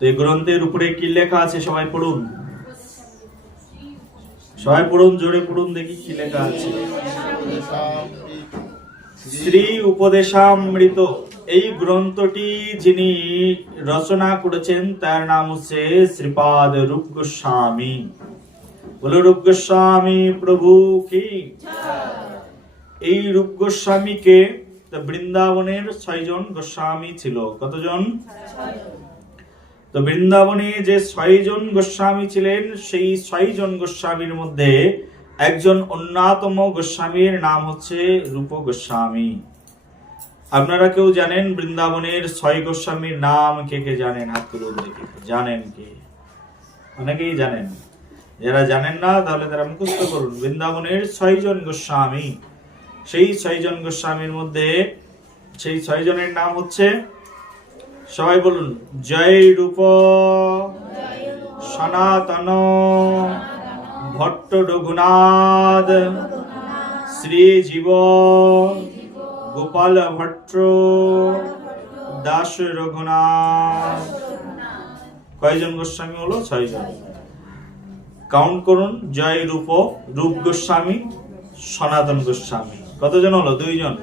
তো এই গ্রন্থের উপরে কি লেখা আছে সবাই পড়ুন, সবাই পড়ুন, জোরে পড়ুন দেখি কি লেখা আছে। শ্রী উপদেশামৃত। এই গ্রন্থটি যিনি রচনা করেছেন তার নাম হচ্ছে শ্রীপাদ রূপ গোস্বামী। বলো রূপ গোস্বামী প্রভু কি। এই রূপ গোস্বামীকে বৃন্দাবনের 6 জন গোস্বামী ছিল। কতজন? তো বৃন্দাবনে যে 6 জন গোস্বামী ছিলেন, সেই 6 জন গোস্বামীর মধ্যে একজন অন্যতম গোস্বামীর নাম হচ্ছে রূপ গোস্বামী। আপনারা কেউ জানেন বৃন্দাবনের 6 গোস্বামীর নাম? কে কে জানেন? হাত তুলুন দেখি। জানেন কে? অনেকেই জানেন। যারা জানেন না তাহলে তারা মুখস্থ করুন। বৃন্দাবনের 6 জন গোস্বামী, সেই 6 জন গোস্বামীর মধ্যে সেই 6 জনের নাম হচ্ছে, সবাই বলুন, জয় রূপ, সনাতন, ভট্ট রঘুনাথ, শ্রী জীব, গোপাল ভট্ট, দাস রঘুনাথ। কয়জন গোস্বামী হলো? 6 জন। কাউন্ট করুন। জয় রূপ, রূপ গোস্বামী, সনাতন গোস্বামী। কতজন হলো? 2 জন।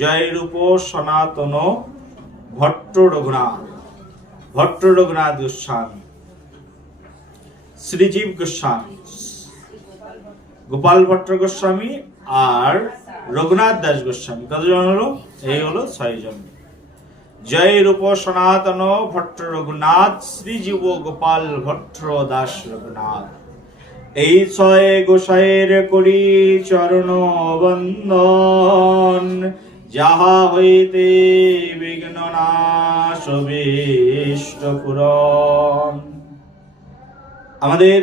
জয় রূপ, সনাতন, ভট্ট রঘুনাথ, ভট্ট রঘুনাথ গোস্বামী, শ্রীজীব গোস্বামী, গোপাল ভট্ট গোস্বামী আর রঘুনাথ দাস গোস্বামী। কতজন হলো? এই হলো 6 জন। জয় রূপ, সনাতন, ভট্ট রঘুনাথ, শ্রীজীব, গোপাল ভট্ট দাস রঘুনাথ। এই 6 গোসাইয়ের করি চরণ বন্দন, যাহা হইতে বিঘ্ন নাশ অভীষ্ট পূরণ। আমাদের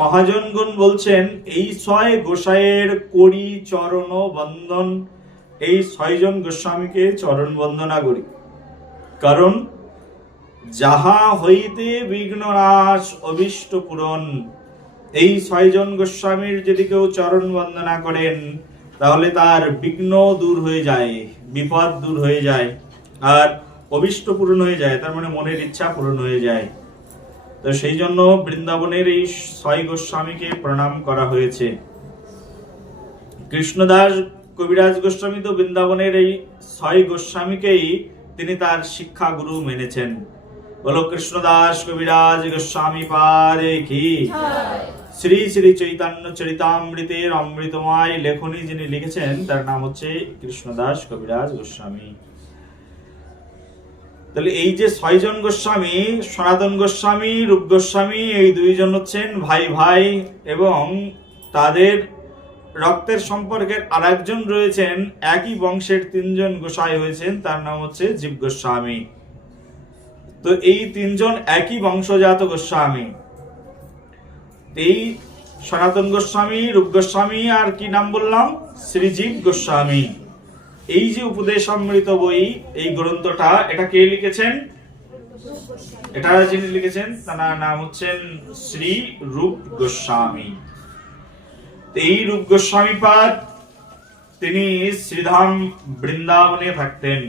মহাজনগণ বলছেন এই 6 গোসাইয়ের করি চরণ বন্দন। এই 6 জন গোস্বামীকে চরণ বন্দনা করি, কারণ যাহা হইতে বিঘ্ন নাশ অভীষ্ট পূরণ। এই 6 জন গোস্বামীর যদি কেউ চরণ বন্দনা করেন তাহলে তার বিঘ্ন দূর হয়ে যায়, বিপদ দূর হয়ে যায়, আর অভীষ্ট পূরণ হয়ে যায়, তার মানে মনের ইচ্ছা পূরণ হয়ে যায়। তো সেই জন্য বৃন্দাবনের এই 6 গোস্বামীকে প্রণাম করা হয়েছে। কৃষ্ণদাস কবিরাজ গোস্বামী তো বৃন্দাবনের এই 6 গোস্বামীকেই তিনি তার শিক্ষা গুরু মেনেছেন। বলো কৃষ্ণদাস কবিরাজ গোস্বামী পাদে কি। শ্রী শ্রী চৈতন্য চরিতামৃতের অমৃতময় লেখনী যিনি লিখেছেন তার নাম হচ্ছে কৃষ্ণদাস কবিরাজ গোস্বামী। তাহলে এই যে 6 জন গোস্বামী, সনাতন গোস্বামী, রূপ গোস্বামী, এই 2 জন হচ্ছেন ভাই ভাই, এবং তাদের রক্তের সম্পর্কের আরেকজন রয়েছেন, একই বংশের 3 জন গোসাই হয়েছেন, তার নাম হচ্ছে জীব গোস্বামী। তো এই 3 জন একই বংশজাত গোস্বামী। এই সনাতন গোস্বামী, রূপ গোস্বামী আর কি নাম বললাম? শ্রীজীব গোস্বামী। এই যে উপদেশামৃত বই, এই গ্রন্থটা, এটা কে লিখেছেন? এটা যিনি লিখেছেন তার নাম হচ্ছেন শ্রী রূপ গোস্বামী। এই রূপ গোস্বামী পাদ তিনি শ্রীধাম বৃন্দাবনে থাকতেন।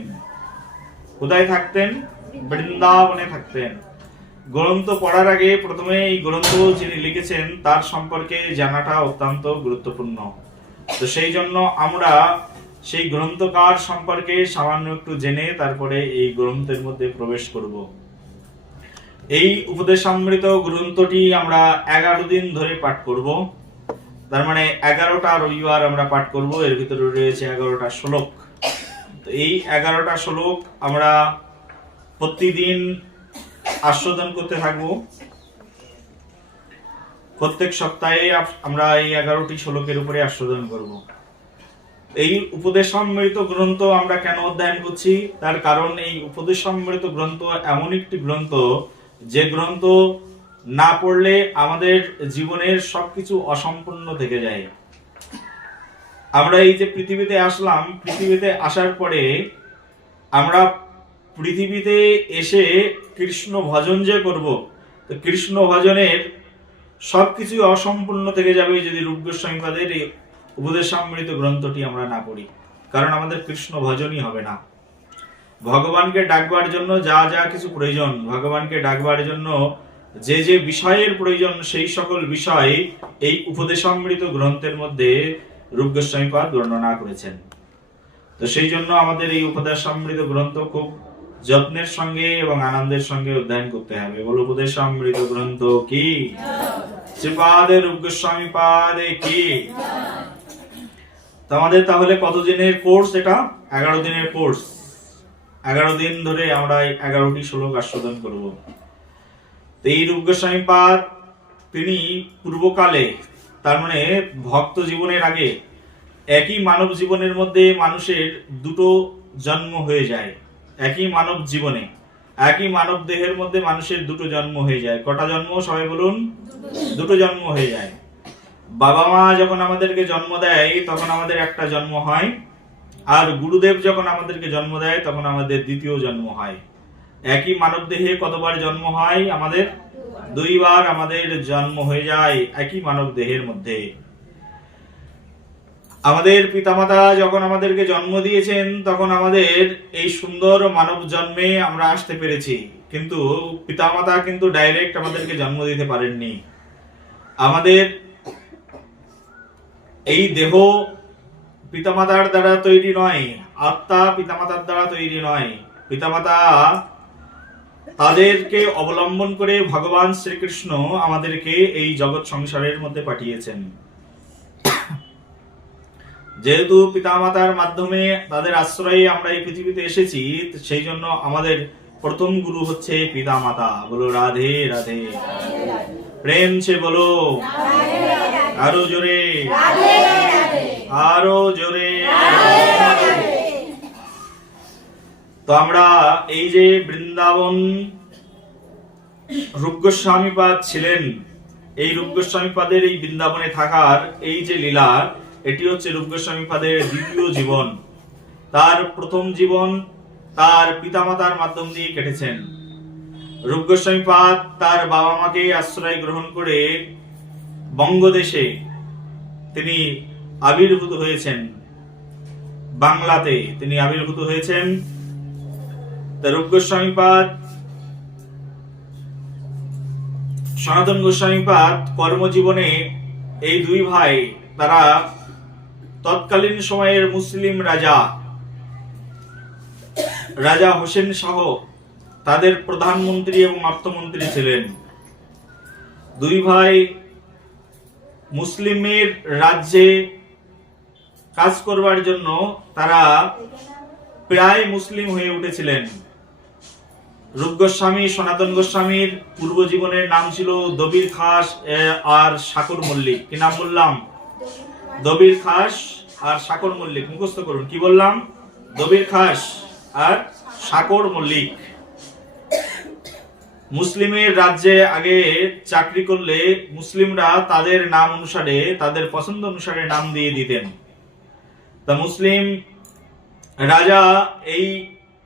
কোথায় থাকতেন? বৃন্দাবনে থাকতেন। গ্রন্থ পড়ার আগে প্রথমে এই গ্রন্থ যিনি লিখেছেন তার সম্পর্কে জানাটা অত্যন্ত গুরুত্বপূর্ণ। তো সেই জন্য আমরা সেই গ্রন্থকার সম্পর্কে সামান্য একটু জেনে তারপরে এই গ্রন্থের মধ্যে প্রবেশ করব। এই উপদেশামৃত গ্রন্থটি আমরা 11 দিন ধরে পাঠ করব। তার মানে 11টা রবিবার আমরা পাঠ করব। এর ভিতরে রয়েছে 11টা শ্লোক। তো এই 11টা শ্লোক আমরা প্রতিদিন আস্বাদন করতে থাকবো। প্রত্যেক সপ্তাহে আমরা এই 11টি শ্লোকের উপরে আস্বাদন করব। এই উপদেশামৃত গ্রন্থ আমরা কেন অধ্যয়ন করছি? তার কারণ এই উপদেশামৃত গ্রন্থ এমন একটি গ্রন্থ যে গ্রন্থ না পড়লে আমাদের জীবনের সবকিছু অসম্পূর্ণ থেকে যায়। আমরা এই যে পৃথিবীতে আসলাম, পৃথিবীতে আসার পরে আমরা পৃথিবীতে এসে কৃষ্ণ ভজন যে করব, তো কৃষ্ণ ভজনের সবকিছু অসম্পূর্ণ থেকে যাবে যদি রূপ গোস্বামী পাদের এই উপদেশামৃত গ্রন্থটি আমরা না পড়ি, কারণ আমাদের কৃষ্ণ ভজনই হবে না। ভগবানকে ডাকবার জন্য যা যা কিছু প্রয়োজন, ভগবানকে ডাকবার জন্য যে যে বিষয়ের প্রয়োজন, সেই সকল বিষয় এই উপদেশামৃত গ্রন্থের মধ্যে রূপ গোস্বামী পাদ বর্ণনা করেছেন। তো সেই জন্য আমাদের এই উপদেশামৃত গ্রন্থ খুব যত্নের সঙ্গে এবং আনন্দের সঙ্গে অধ্যয়ন করতে হবে। বলো উপদেশামৃত গ্রন্থ কি? শ্রীপাদে রূপ গোস্বামী পাদে কি? আমাদের তাহলে কত দিনের কোর্স এটা? 11 দিনের কোর্স। 11 দিন ধরে আমরা 11টি শ্লোক আস্বাদন করব। এই রূপ গোস্বামী পাদ তিনি পূর্বকালে, তার মানে ভক্ত জীবনের আগে, একই মানব জীবনের মধ্যে মানুষের দুটো জন্ম হয়ে যায়। একই মানব জীবনে, একই মানব দেহের মধ্যে মানুষের দুটো জন্ম হয়ে যায়। কটা জন্ম সবাই বলুন? দুটো জন্ম হয়ে যায়। বাবা মা যখন আমাদেরকে জন্ম দেয় তখন আমাদের একটা জন্ম হয়, আর গুরুদেব যখন আমাদেরকে জন্ম দেয় তখন আমাদের দ্বিতীয় জন্ম হয়। একই মানব দেহে কতবার জন্ম হয়? আমাদের 2 বার আমাদের জন্ম হয়ে যায় একই মানব দেহের মধ্যে। আমাদের পিতামাতা যখন আমাদেরকে জন্ম দিয়েছেন তখন আমাদের এই সুন্দর মানব জন্মে আমরা আসতে পেরেছি, কিন্তু পিতামাতা কিন্তু ডাইরেক্ট আমাদেরকে জন্ম দিতে পারেননি। আমাদের এই দেহ পিতামাতার দ্বারা তৈরি নয়, আত্মা পিতামাতার দ্বারা তৈরি নয়। পিতামাতা তাদেরকে অবলম্বন করে ভগবান শ্রীকৃষ্ণ আমাদেরকে এই জগৎ সংসারের মধ্যে পাঠিয়েছেন। যেহেতু পিতামাতার মাধ্যমে, তাদের আশ্রয়ে আমরা এই পৃথিবীতে এসেছি, সেই জন্য আমাদের প্রথম গুরু হচ্ছে পিতামাতা। বলো রাধে রাধে। প্রেম সে বলো আরো জোরে, আরো জোরে। তো আমরা এই যে বৃন্দাবন রূপ গোস্বামী পাদ ছিলেন, এই রূপ গোস্বামী পাদের এই বৃন্দাবনে থাকার এই যে লীলা, এটি হচ্ছে রূপ গোস্বামী পাদের দ্বিতীয় জীবন। তার প্রথম জীবন তার পিতামাতার মাধ্যম দিয়ে কেটেছেন। রূপ গোস্বামী পাদ তার বাবা মাকে আশ্রয় গ্রহণ করে বঙ্গদেশে তিনি আবির্ভূত হয়েছেন, বাংলাতে তিনি আবির্ভূত হয়েছেন। রূপ গোস্বামী পাদ, সনাতন গোস্বামী পাদ কর্মজীবনে এই 2 ভাই, তারা তৎকালীন সময়ের মুসলিম রাজা হোসেন সহ তাদের প্রধানমন্ত্রী এবং অর্থমন্ত্রী ছিলেন। 2 ভাই মুসলিমের রাজ্যে কাজ করবার জন্য তারা প্রায় মুসলিম হয়ে উঠেছিলেন। রূপ গোস্বামী সনাতন গোস্বামীর পূর্ব জীবনের নাম ছিল দবির খাস আর সাকর মল্লিক। কি নাম বললাম? দবির খাস আর সাকর মল্লিক। মুখস্থ করুন। কি বললাম? দবির খাস আর সাকর মল্লিক। মুসলিমের রাজ্যে আগে চাকরি করলে মুসলিমরা তাদের নাম অনুসারে, তাদের পছন্দ অনুসারে নাম দিয়ে দিতেন। তা মুসলিম রাজা এই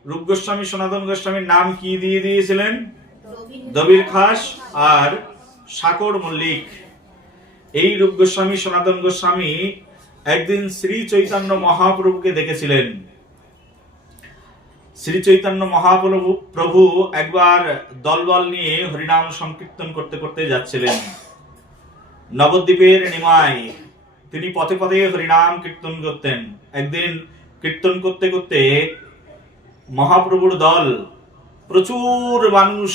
রূপ গোস্বামী সনাতন গোস্বামীর নাম কি দিয়ে দিয়েছিলেন? দবির খাস আর সাকর মল্লিক। এই রূপ গোস্বামী সনাতন গোস্বামী একদিন শ্রী চৈতন্য মহাপ্রভুকে দেখেছিলেন। শ্রী চৈতন্য মহাপ্রভু একবার দলবল নিয়ে হরিনাম সংকীর্তন করতে করতে যাচ্ছিলেন নবদ্বীপের নিমায়। তিনি পথে পথে হরিনাম কীর্তন করতেন। একদিন কীর্তন করতে করতে মহাপ্রভুর দল, প্রচুর মানুষ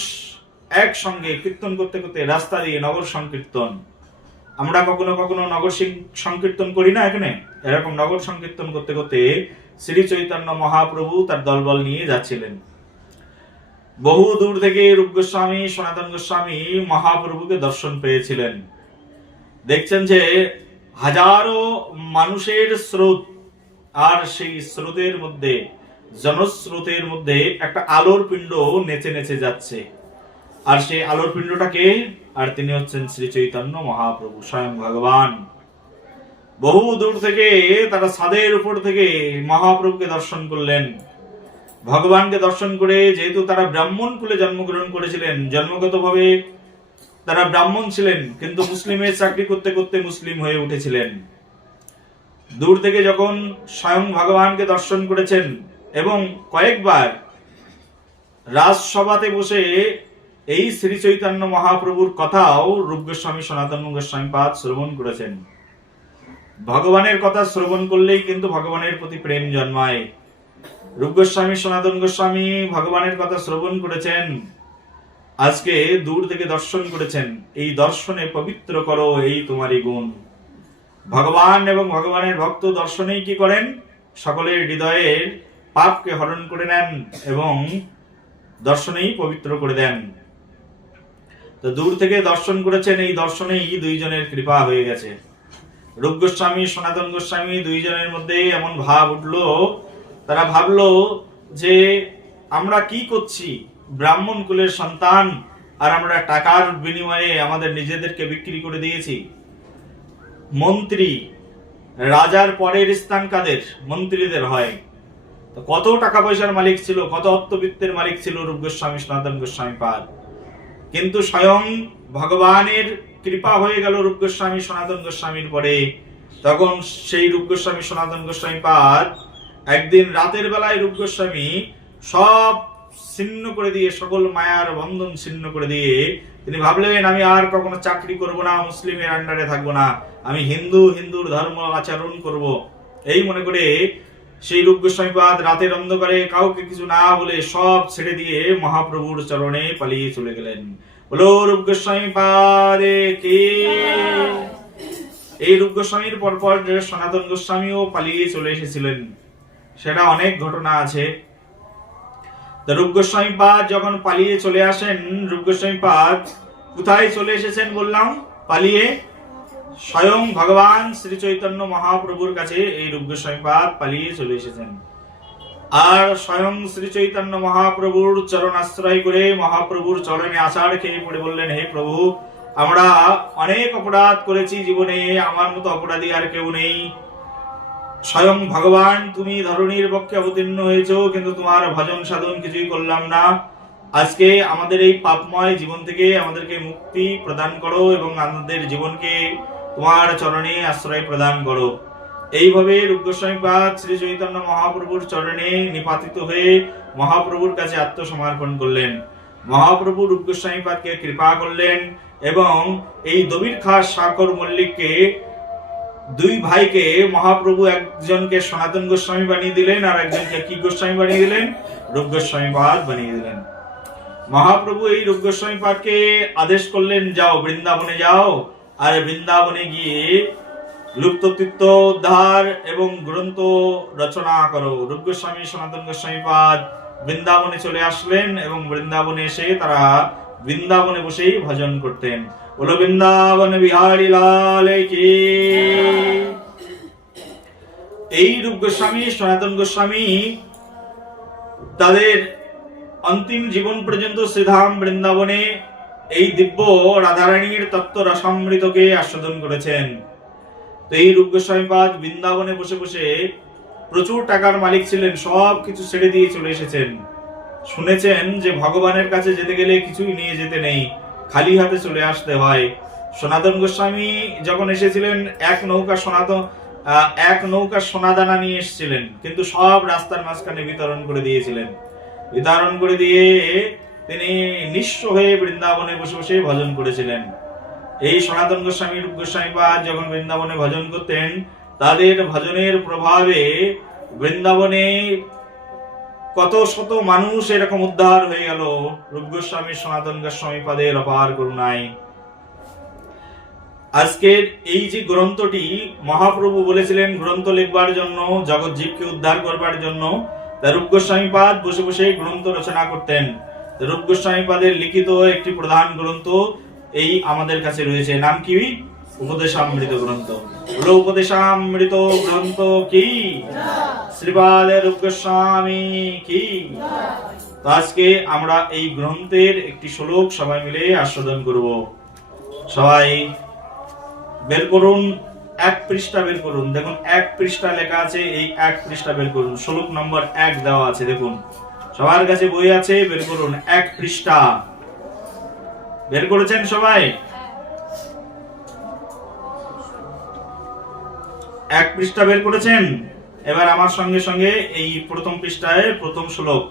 একসঙ্গে কীর্তন করতে করতে রাস্তা দিয়ে নগর সংকীর্তন, আমরা কখনো কখনো নগর সংকীর্তন করি না এখানে, এরকম নগর সংকীর্তন করতে করতে শ্রী চৈতন্য মহাপ্রভু তার দলবল নিয়ে যাচ্ছিলেন। বহু দূর থেকে রূপ গোস্বামী সনাতন গোস্বামী মহাপ্রভুকে দর্শন পেয়েছিলেন। দেখছেন যে হাজারো মানুষের স্রোত, আর সেই স্রোতের মধ্যে, জনস্রোতের মধ্যে একটা আলোর পিণ্ড নেচে নেচে যাচ্ছে। আর সেই আলোর পিণ্ডটাকে, আর তিনি হচ্ছেন শ্রী চৈতন্য মহাপ্রভু, স্বয়ং ভগবান। বহু দূর থেকে তারা ছাদের উপর থেকে মহাপ্রভুকে দর্শন করলেন। ভগবানকে দর্শন করে, যেহেতু তারা ব্রাহ্মণ কুলে জন্মগ্রহণ করেছিলেন, জন্মগতভাবে তারা ব্রাহ্মণ ছিলেন, কিন্তু মুসলিমের চাকরি করতে করতে মুসলিম হয়ে উঠেছিলেন। দূর থেকে যখন স্বয়ং ভগবানকে দর্শন করেছেন এবং কয়েকবার রাজসভাতে বসে এই শ্রী চৈতন্য মহাপ্রভুর কথাও রূপ গোস্বামী সনাতন গোস্বামী পাদ শ্রবণ করেছেন। ভগবানের কথা শ্রবণ করলেই কিন্তু ভগবানের প্রতি প্রেম জন্মায়। রূপ গোস্বামী সনাতন গোস্বামী ভগবানের কথা শ্রবণ করেছেন, আজকে দূর থেকে দর্শন করেছেন। এই দর্শনে পবিত্র করো এই তোমারই গুণ। ভগবান এবং ভগবানের ভক্ত দর্শনেই কি করেন? সকলের হৃদয়ের পাপকে হরণ করে নেন এবং দর্শনেই পবিত্র করে দেন। তো দূর থেকে দর্শন করেছেন, এই দর্শনেই দুইজনের কৃপা হয়ে গেছে। রূপ গোস্বামী সনাতন গোস্বামী দুইজনের মধ্যে এমন ভাব উঠলো, তারা ভাবলো যে আমরা কি করছি, ব্রাহ্মণ কুলের সন্তান, আর আমরা টাকার বিনিময়ে আমাদের নিজেদেরকে বিক্রি করে দিয়েছি। মন্ত্রী, রাজার পরের স্থান কাদের? মন্ত্রীদের হয়। তো কত টাকা পয়সার মালিক ছিল, কত অর্থবিত্তের মালিক ছিল রূপ গোস্বামী সনাতন গোস্বামী পাদ। কিন্তু স্বয়ং ভগবানের কৃপা হয়ে গেল রূপ গোস্বামী সনাতন গোস্বামীর পরে। তখন সেই রূপ গোস্বামী সনাতন গোস্বামী পাদ একদিন রাতের বেলায় রূপ গোস্বামী সব ছিন্ন করে দিয়ে, সকল মায়ার বন্ধন ছিন্ন করে দিয়ে তিনি ভাবলেন আমি আর কখনো চাকরি করব না, মুসলিমের আন্ডারে থাকবো না, আমি হিন্দুর ধর্ম আচরণ করব। এই মনে করে সেই রূপ গোস্বামী পাদ রাতের অন্ধকারে কাউকে কিছু না বলে সব ছেড়ে দিয়ে মহাপ্রভুর চরণে পালিয়ে চলে গেলেন। বলো রূপ গোস্বামী পাদে কি। এই রূপ গোস্বামীর পরপর সনাতন গোস্বামীও পালিয়ে চলে এসেছিলেন, সেটা অনেক ঘটনা আছে। রূপ গোস্বামী পাদ যখন পালিয়ে চলে আসেন, রূপ গোস্বামী পাদ কোথায় চলে এসেছেন বললাম? পালিয়ে স্বয়ং ভগবান শ্রী চৈতন্য মহাপ্রভুর কাছে এই রূপ গোস্বামী পাদ পালিয়ে চলে এসেছেন। আর স্বয়ং শ্রী চৈতন্য মহাপ্রভুর চরণ আশ্রয় করে মহাপ্রভুর চরণে আছাড় খেয়ে পড়ে বললেন, হে প্রভু, আমরা অনেক অপরাধ করেছি জীবনে, আমার মতো অপরাধী আর কেউ নেই। স্বয়ং ভগবান তুমি ধরণীর পক্ষে অবতীর্ণ হয়েছ, কিন্তু তোমার ভজন সাধন কিছুই করলাম না। আজকে আমাদের এই পাপময় জীবন থেকে আমাদেরকে মুক্তি প্রদান করো এবং আমাদের জীবনকে তোমার চরণে আশ্রয় প্রদান করো। এইভাবে রূপ গোস্বামী পাদ শ্রী চৈতন্য মহাপ্রভুর চরণে নিপাতিত হয়ে মহাপ্রভুর কাছে আত্মসমর্পণ করলেন। মহাপ্রভু রূপ গোস্বামী পাদকে কৃপা করলেন এবং এই দবির খাস সাকর মল্লিককে, দুই ভাইকে মহাপ্রভু একজনকে সনাতন গোস্বামী বানিয়ে দিলেন আর একজনকে কি গোস্বামী বানিয়ে দিলেন? রূপ গোস্বামী পাদ বানিয়ে দিলেন। মহাপ্রভু এই রূপ গোস্বামী পাদকে আদেশ করলেন, যাও বৃন্দাবনে যাও, আর বৃন্দাবনে গিয়ে লুপ্ত তীর্থ উদ্ধার এবং গ্রন্থ রচনা করো। রূপ গোস্বামী সনাতন গোস্বামী পাদ বৃন্দাবনে চলে আসলেন এবং বৃন্দাবনে এসে তারা বৃন্দাবনে বসেই ভজন করতেন। বলো বৃন্দাবন বিহারী লাল কি। এই রূপ গোস্বামী সনাতন গোস্বামী তাদের অন্তিম জীবন পর্যন্ত শ্রীধাম বৃন্দাবনে এই দিব্য রাধারানীর তত্ত্ব রসামৃতকে আস্বাদন করেছেন। তো এই রূপ গোস্বামী পাদ বৃন্দাবনে বসে বসে প্রচুর টাকার মালিক ছিলেন, সব কিছু ছেড়ে দিয়ে চলে এসেছেন। শুনেছেন যে ভগবানের কাছে যেতে গেলে কিছুই নিয়ে যেতে নেই, খালি হাতে চলে আসতে হয়। সনাতন গোস্বামী যখন এসেছিলেন এক নৌকা সোনাদানা নিয়ে এসেছিলেন, কিন্তু সব রাস্তার মাঝখানে বিতরণ করে দিয়েছিলেন। বিতরণ করে দিয়ে তিনি নিঃস্ব হয়ে বৃন্দাবনে বসে বসে ভজন করেছিলেন। এই সনাতন গোস্বামী রূপ গোস্বামী পাদ যখন বৃন্দাবনে ভজন করতেন, তাদের ভজনের প্রভাবে বৃন্দাবনে কত শত মানুষ এরকম উদ্ধার হয়ে গেল রূপ গোস্বামী সনাতন গোস্বামী পাদের অপার করুণায়। আজকের এই যে গ্রন্থটি মহাপ্রভু বলেছিলেন গ্রন্থ লিখবার জন্য, জগৎ জীবকে উদ্ধার করবার জন্য, তা রূপ গোস্বামী পাদ বসে বসে গ্রন্থ রচনা করতেন। রূপ গোস্বামী পাদের লিখিত একটি প্রধান গ্রন্থ এই আমাদের কাছে রয়েছে, নাম কি? উপদেশামৃত গ্রন্থ। বলো উপদেশামৃত গ্রন্থ কি। শ্রীপাদ রূপ গোস্বামী কি। তো আজকে আমরা এই গ্রন্থের একটি শ্লোক সবাই মিলে আস্বাদন করব। সবাই বের করুন, এক পৃষ্ঠা বের করুন। দেখুন এক পৃষ্ঠা লেখা আছে, এই এক পৃষ্ঠা বের করুন। শ্লোক নম্বর 1 দেওয়া আছে, দেখুন সবার কাছে বই আছে, বের করুন। এক পৃষ্ঠা বের করেছেন সবাই? এক পৃষ্ঠা বের করেছেন? এবার আমার সঙ্গে সঙ্গে এই প্রথম পৃষ্ঠায় প্রথম শ্লোক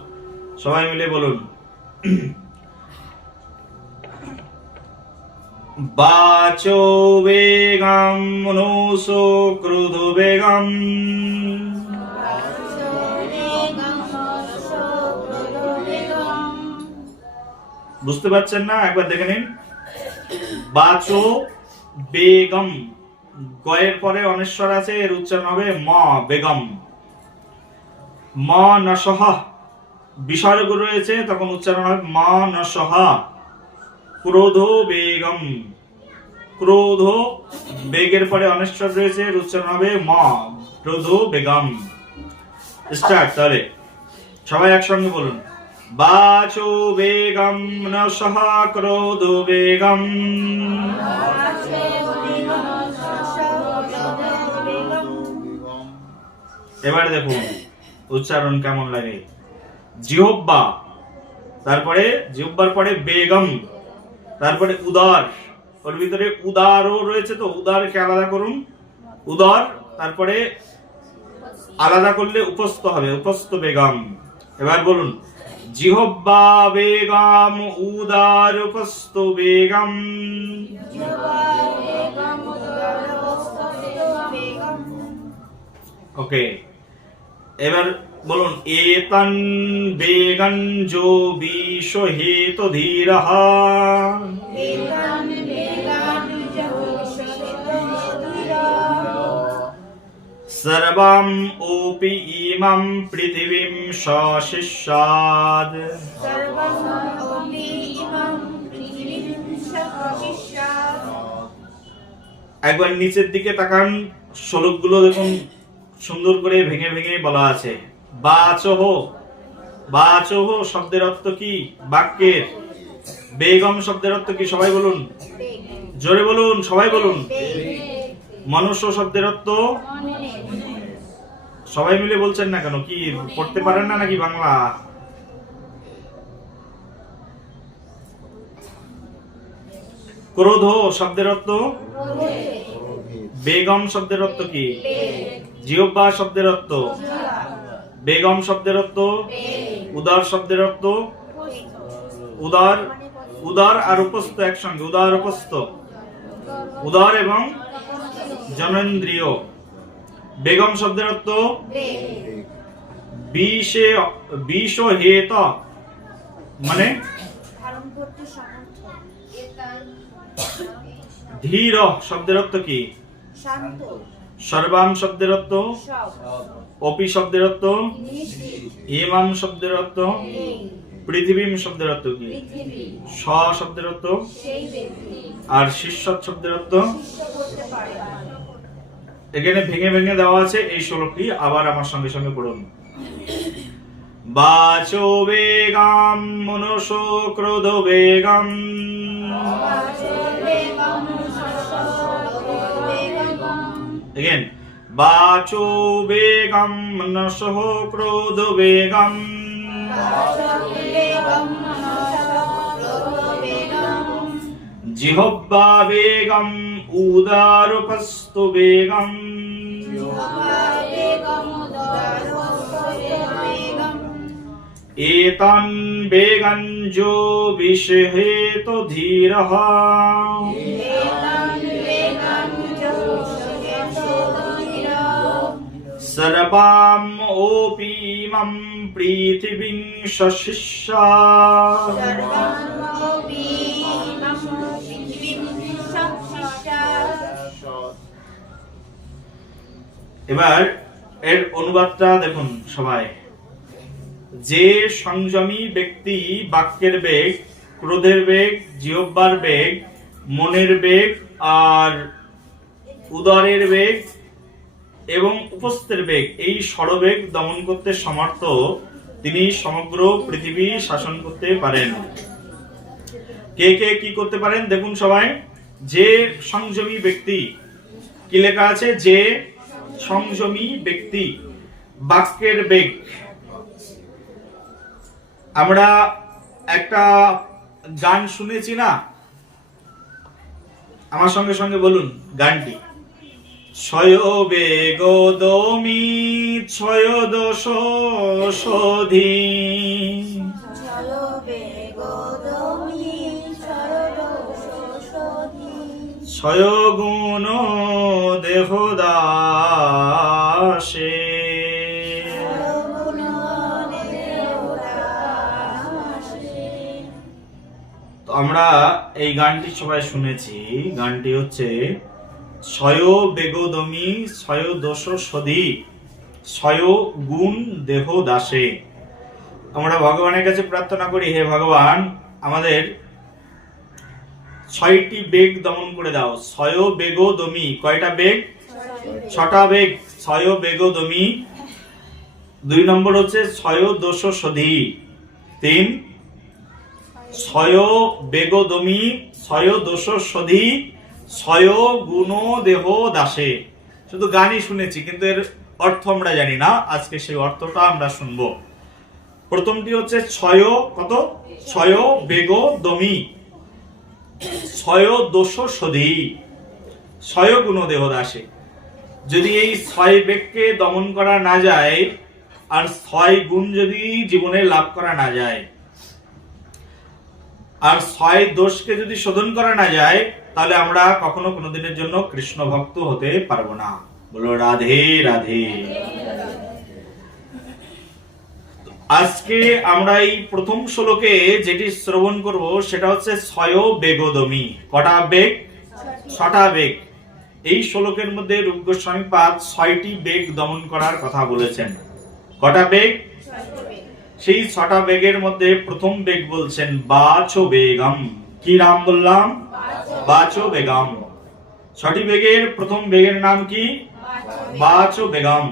সবাই মিলে বলুন। বাচো বেগম মনসো ক্রোধ বেগম। বুঝতে পারছেন না? একবার দেখে নিন। বাচো বেগম, গয়ের পরে অনেশ্বর আছে, এর উচ্চারণ হবে ম, বেগম। ম নসহ, বিসর্গ রয়েছে, তখন উচ্চারণ হবে ম নসহ। ক্রোধ বেগম, ক্রোধ, বেগের পরে অনেশ্বর রয়েছে, এর উচ্চারণ হবে ম, ক্রোধ বেগম। স্টার্ট তাহলে, সবাই একসঙ্গে বলুন। বাচো বেগম নসহ ক্রোধ বেগম। এবারে দেখুন উচ্চারণ কেমন লাগে। জিহ্বা, তারপরে জিহ্বার পরে বেগম, তারপরে উদার, ওর ভিতরে উদারও রয়েছে, তো উদারকে আলাদা করুন, উদার, তারপরে আলাদা করলে উপস্থ হবে, উপস্থ বেগম। এবার বলুন, জিহ্বা বেগম উদার উপস্থ বেগম। ওকে, এবার বলুন, এতন বেগন জো বিশ হেত ধীরহ। সর্বম ওপি ইমম পৃথিবীম সশিষ্যাদ। একবার নিচের দিকে তাকান, শ্লোকগুলো দেখুন সুন্দর করে ভেঙে ভেঙে বলা আছে। বাচহ, বাচহ শব্দের অর্থ কি? বাক্যের। বেগম শব্দের অর্থ কি? সবাই বলুন, জোরে বলুন, সবাই বলুন। মনুষ্য শব্দের অর্থ? সবাই মিলে বলছেন না কেন? কি পড়তে পারেন না নাকি বাংলা? ক্রোধ শব্দের অর্থ? বেগম শব্দের অর্থ কি? জিহ্বা শব্দের অর্থ? বেগম শব্দের অর্থ? উদার শব্দের অর্থ? উদার, উদার আর উপস্থ একসঙ্গে, উদার উপস্থ, উদার এবং জনেন্দ্রিয়। বেগম শব্দের অর্থ? বিশ হেত, মানে ধীর শব্দের অর্থ কি? সর্বাম শব্দের অর্থ? অপি শব্দের অর্থ? ইমাম শব্দের অর্থ? পৃথিবীম শব্দের অর্থ কি? স শব্দের অর্থ? আর শিষ্যৎ শব্দের অর্থ? এখানে ভেঙে ভেঙে দেওয়া আছে এই শ্লোকটি, আবার আমার সঙ্গে সঙ্গে পড়ুন। বাচো বেগম মনসো ক্রোধ বেগম। Again, বাচো বেগম মনসো ক্রোধ বেগম। জিহ্বা বেগম উদার উপস্থ বেগম। এতন বেগন জো বিশ হেত ধীরহ। সর্বাম ওপি ইমম পৃথিবীং সশিষ্যাদ। এবার এর অনুবাদটা দেখুন সবাই। যে সংযমী ব্যক্তি বাক্যের বেগ, ক্রোধের বেগ, জিহ্বার বেগ, মনের বেগ আর উদরের বেগ এবং উপস্থের বেগ, এই ষড়বেগ দমন করতে সমর্থ, তিনি সমগ্র পৃথিবী শাসন করতে পারেন। কে কে কি করতে পারেন দেখুন সবাই। যে সংযমী ব্যক্তি, কি লেখা আছে? যে সংযমী ব্যক্তি বাক্যের বেগ। আমরা একটা গান শুনেছি না, আমার সঙ্গে সঙ্গে বলুন গানটি। ছয় বেগ দমি ছয় দোষ শোধি। ছয়গুণ দেহ দাসে। তো আমরা এই গানটি সবাই শুনেছি। গানটি হচ্ছে ছয় বেগদমি ছয় দোষ সধি ছয় গুণ দেহ দাসে। আমরা ভগবানের কাছে প্রার্থনা করি, হে ভগবান, আমাদের 6টি বেগ দমন করে দাও। ছয় বেগদমি, কয়টা বেগ? 6টা বেগ। ছয় বেগদমি। 2 নম্বর হচ্ছে ছয় দোষ সধি। 3 ছয় বেগদমি ছয় দোষ সধি ছয় গুণ দেহ দাসে। শুধু গানই শুনেছি, কিন্তু এর অর্থ আমরা জানি না। আজকে সেই অর্থটা আমরা শুনবো। প্রথমটি হচ্ছে ছয় কত? ছয় বেগদমি ছয় দোষ সধি ছয় গুণ দেহ দাসে। যদি এই 6 বেগকে দমন করা না যায় আর 6 গুণ যদি জীবনে লাভ করা না যায় আর 6 দোষকে যদি শোধন করা না যায়, তাহলে আমরা কখনো কোনোদিনের জন্য কৃষ্ণ ভক্ত হতে পারবো না। বলো রাধে রাধে। আজকে আমরা এই প্রথম শ্লোকে যেটি শ্রবণ করব সেটা হচ্ছে ছয় বেগদমি। কটা বেগ? 6টা বেগ। এই শ্লোকের মধ্যে রূপ গোস্বামী পাদ 6টি বেগ দমন করার কথা বলেছেন। কটা বেগ? সেই 6টা বেগের মধ্যে প্রথম বেগ বলছেন বাচো বেগম। কি নাম বললাম? বাচো বেগম। 6টি বেগের প্রথম বেগের নাম কি? বাচো বেগম,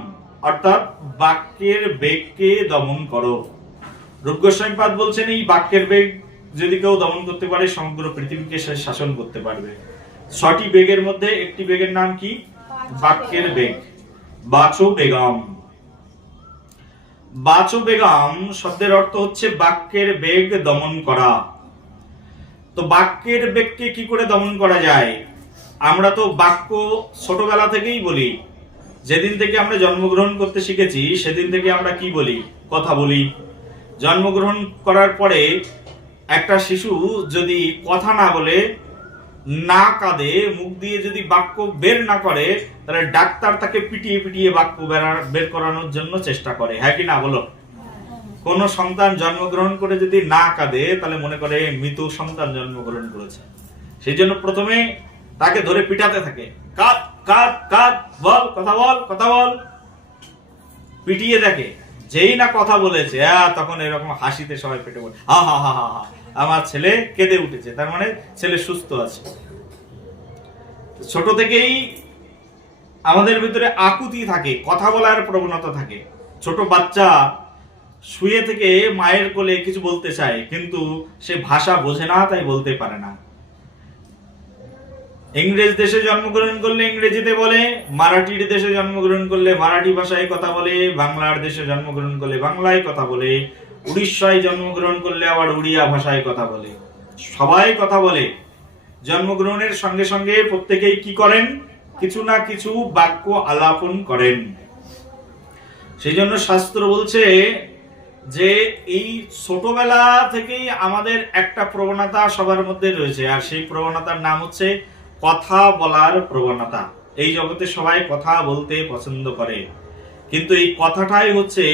অর্থাৎ বাক্যের বেগকে দমন করো। রূপ গোস্বামী পাদ বলছেন এই বাক্যের বেগ যদি কেউ দমন করতে পারে, সমগ্র পৃথিবীকে সে শাসন করতে পারবে। 6টি বেগের মধ্যে একটি বেগের নাম কি? বাক্যের বেগ, বাচো বেগম। বাচো বেগম শব্দের অর্থ হচ্ছে বাক্যের বেগ দমন করা। তো বাক্যের বেগকে কি করে দমন করা যায়? আমরা তো বাক্য ছোটবেলা থেকেই বলি। যেদিন থেকে আমরা জন্মগ্রহণ করতে শিখেছি সেদিন থেকে আমরা কি বলি? কথা বলি। জন্মগ্রহণ করার পরে একটা শিশু যদি কথা না বলে, না কাঁদে, মুখ দিয়ে যদি বাক্য বের না করে, তাহলে ডাক্তার তাকে পিটিয়ে পিটিয়ে বাক্য বের করানোর জন্য চেষ্টা করে। হ্যাঁ কি না বলো? কোন সন্তান জন্মগ্রহণ করে যদি না কাঁদে, তাহলে মনে করে মৃত সন্তান জন্মগ্রহণ করেছে। সেই জন্য প্রথমে তাকে ধরে পিটাতে থাকে, কাঁদ কাঁদ কাঁদ, বল, কথা বল, কথা বল। পিটিয়ে দেখে, যেই না কথা বলেছে তখন এরকম হাসিতে সবাই পেটে বলে, হা হা হা হা, আমার ছেলে কেঁদে উঠেছে, তার মানে ছেলে সুস্থ আছে। ছোট থেকেই আমাদের ভিতরে আকুতি থাকে, কথা বলার প্রবণতা থাকে। ছোট বাচ্চা শুয়ে থেকে মায়ের কোলে কিছু বলতে চায়, কিন্তু সে ভাষা বোঝে না, তাই বলতে পারে না। ইংরেজ দেশে জন্মগ্রহণ করলে ইংরেজিতে বলে, মারাঠির দেশে জন্মগ্রহণ করলে মারাঠি ভাষায় কথা বলে, বাংলার দেশে জন্মগ্রহণ করলে বাংলায় কথা বলে, উড়িষ্যায় জন্মগ্রহণ করলে আবার উড়িয়া ভাষায় কথা বলে। সবাই কথা বলে। জন্মগ্রহণের সঙ্গে সঙ্গে প্রত্যেকেই কি করেন? কিছু না কিছু বাক্য আলাপন করেন। সেই জন্য শাস্ত্র বলছে যে এই ছোটবেলা থেকেই আমাদের একটা প্রবণতা সবার মধ্যে রয়েছে, আর সেই প্রবণতার নাম হচ্ছে কথা বলার প্রবণতা। এই জগতে সবাই কথা বলতে পছন্দ করে, কিন্তু এই কথাটাই হচ্ছে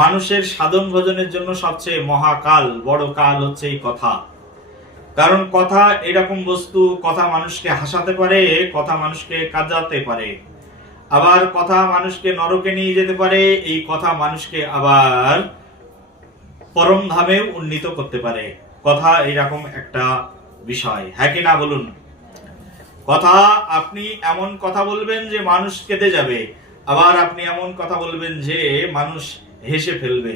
মানুষের সাধন ভজনের জন্য সবচেয়ে মহাকাল, বড় কাল হচ্ছে এই কথা। কারণ কথা এরকম বস্তু, কথা মানুষকে হাসাতে পারে, কথা মানুষকে কাঁদাতে পারে, আবার কথা মানুষকে নরকে নিয়ে যেতে পারে, এই কথা মানুষকে আবার পরম ধামে উন্নীত করতে পারে। কথা এরকম একটা বিষয়। হ্যাঁ কি না বলুন? কথা, আপনি এমন কথা বলবেন যে মানুষ কেঁদে যাবে, আবার আপনি এমন কথা বলবেন যে মানুষ হেসে ফেলবে।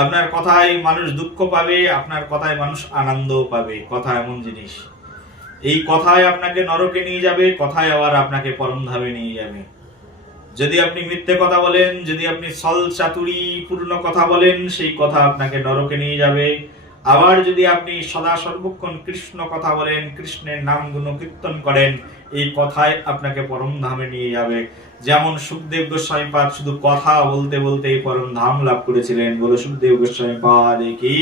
আপনার কথায় মানুষ দুঃখ পাবে, আপনার কথায় মানুষ আনন্দ পাবে। কথা এমন জিনিস, এই কথায় আপনাকে নরকে নিয়ে যাবে, কথায় আবার আপনাকে পরম ধামে নিয়ে যাবে। যদি আপনি মিথ্যে কথা বলেন, যদি আপনি ছল চাতুরি পূর্ণ কথা বলেন, সেই কথা আপনাকে নরকে নিয়ে যাবে। আবার যদি আপনি সদা সর্বক্ষণ কৃষ্ণ কথা বলেন, কৃষ্ণের নাম গুণ কীর্তন করেন, এই কথায় আপনাকে পরম ধামে নিয়ে যাবে। যেমন সুখদেব গোস্বামী পাদ শুধু কথা বলতে বলতে পরম ধাম লাভ করেছিলেন, বলো সুখদেব গোস্বামী পাদ কি।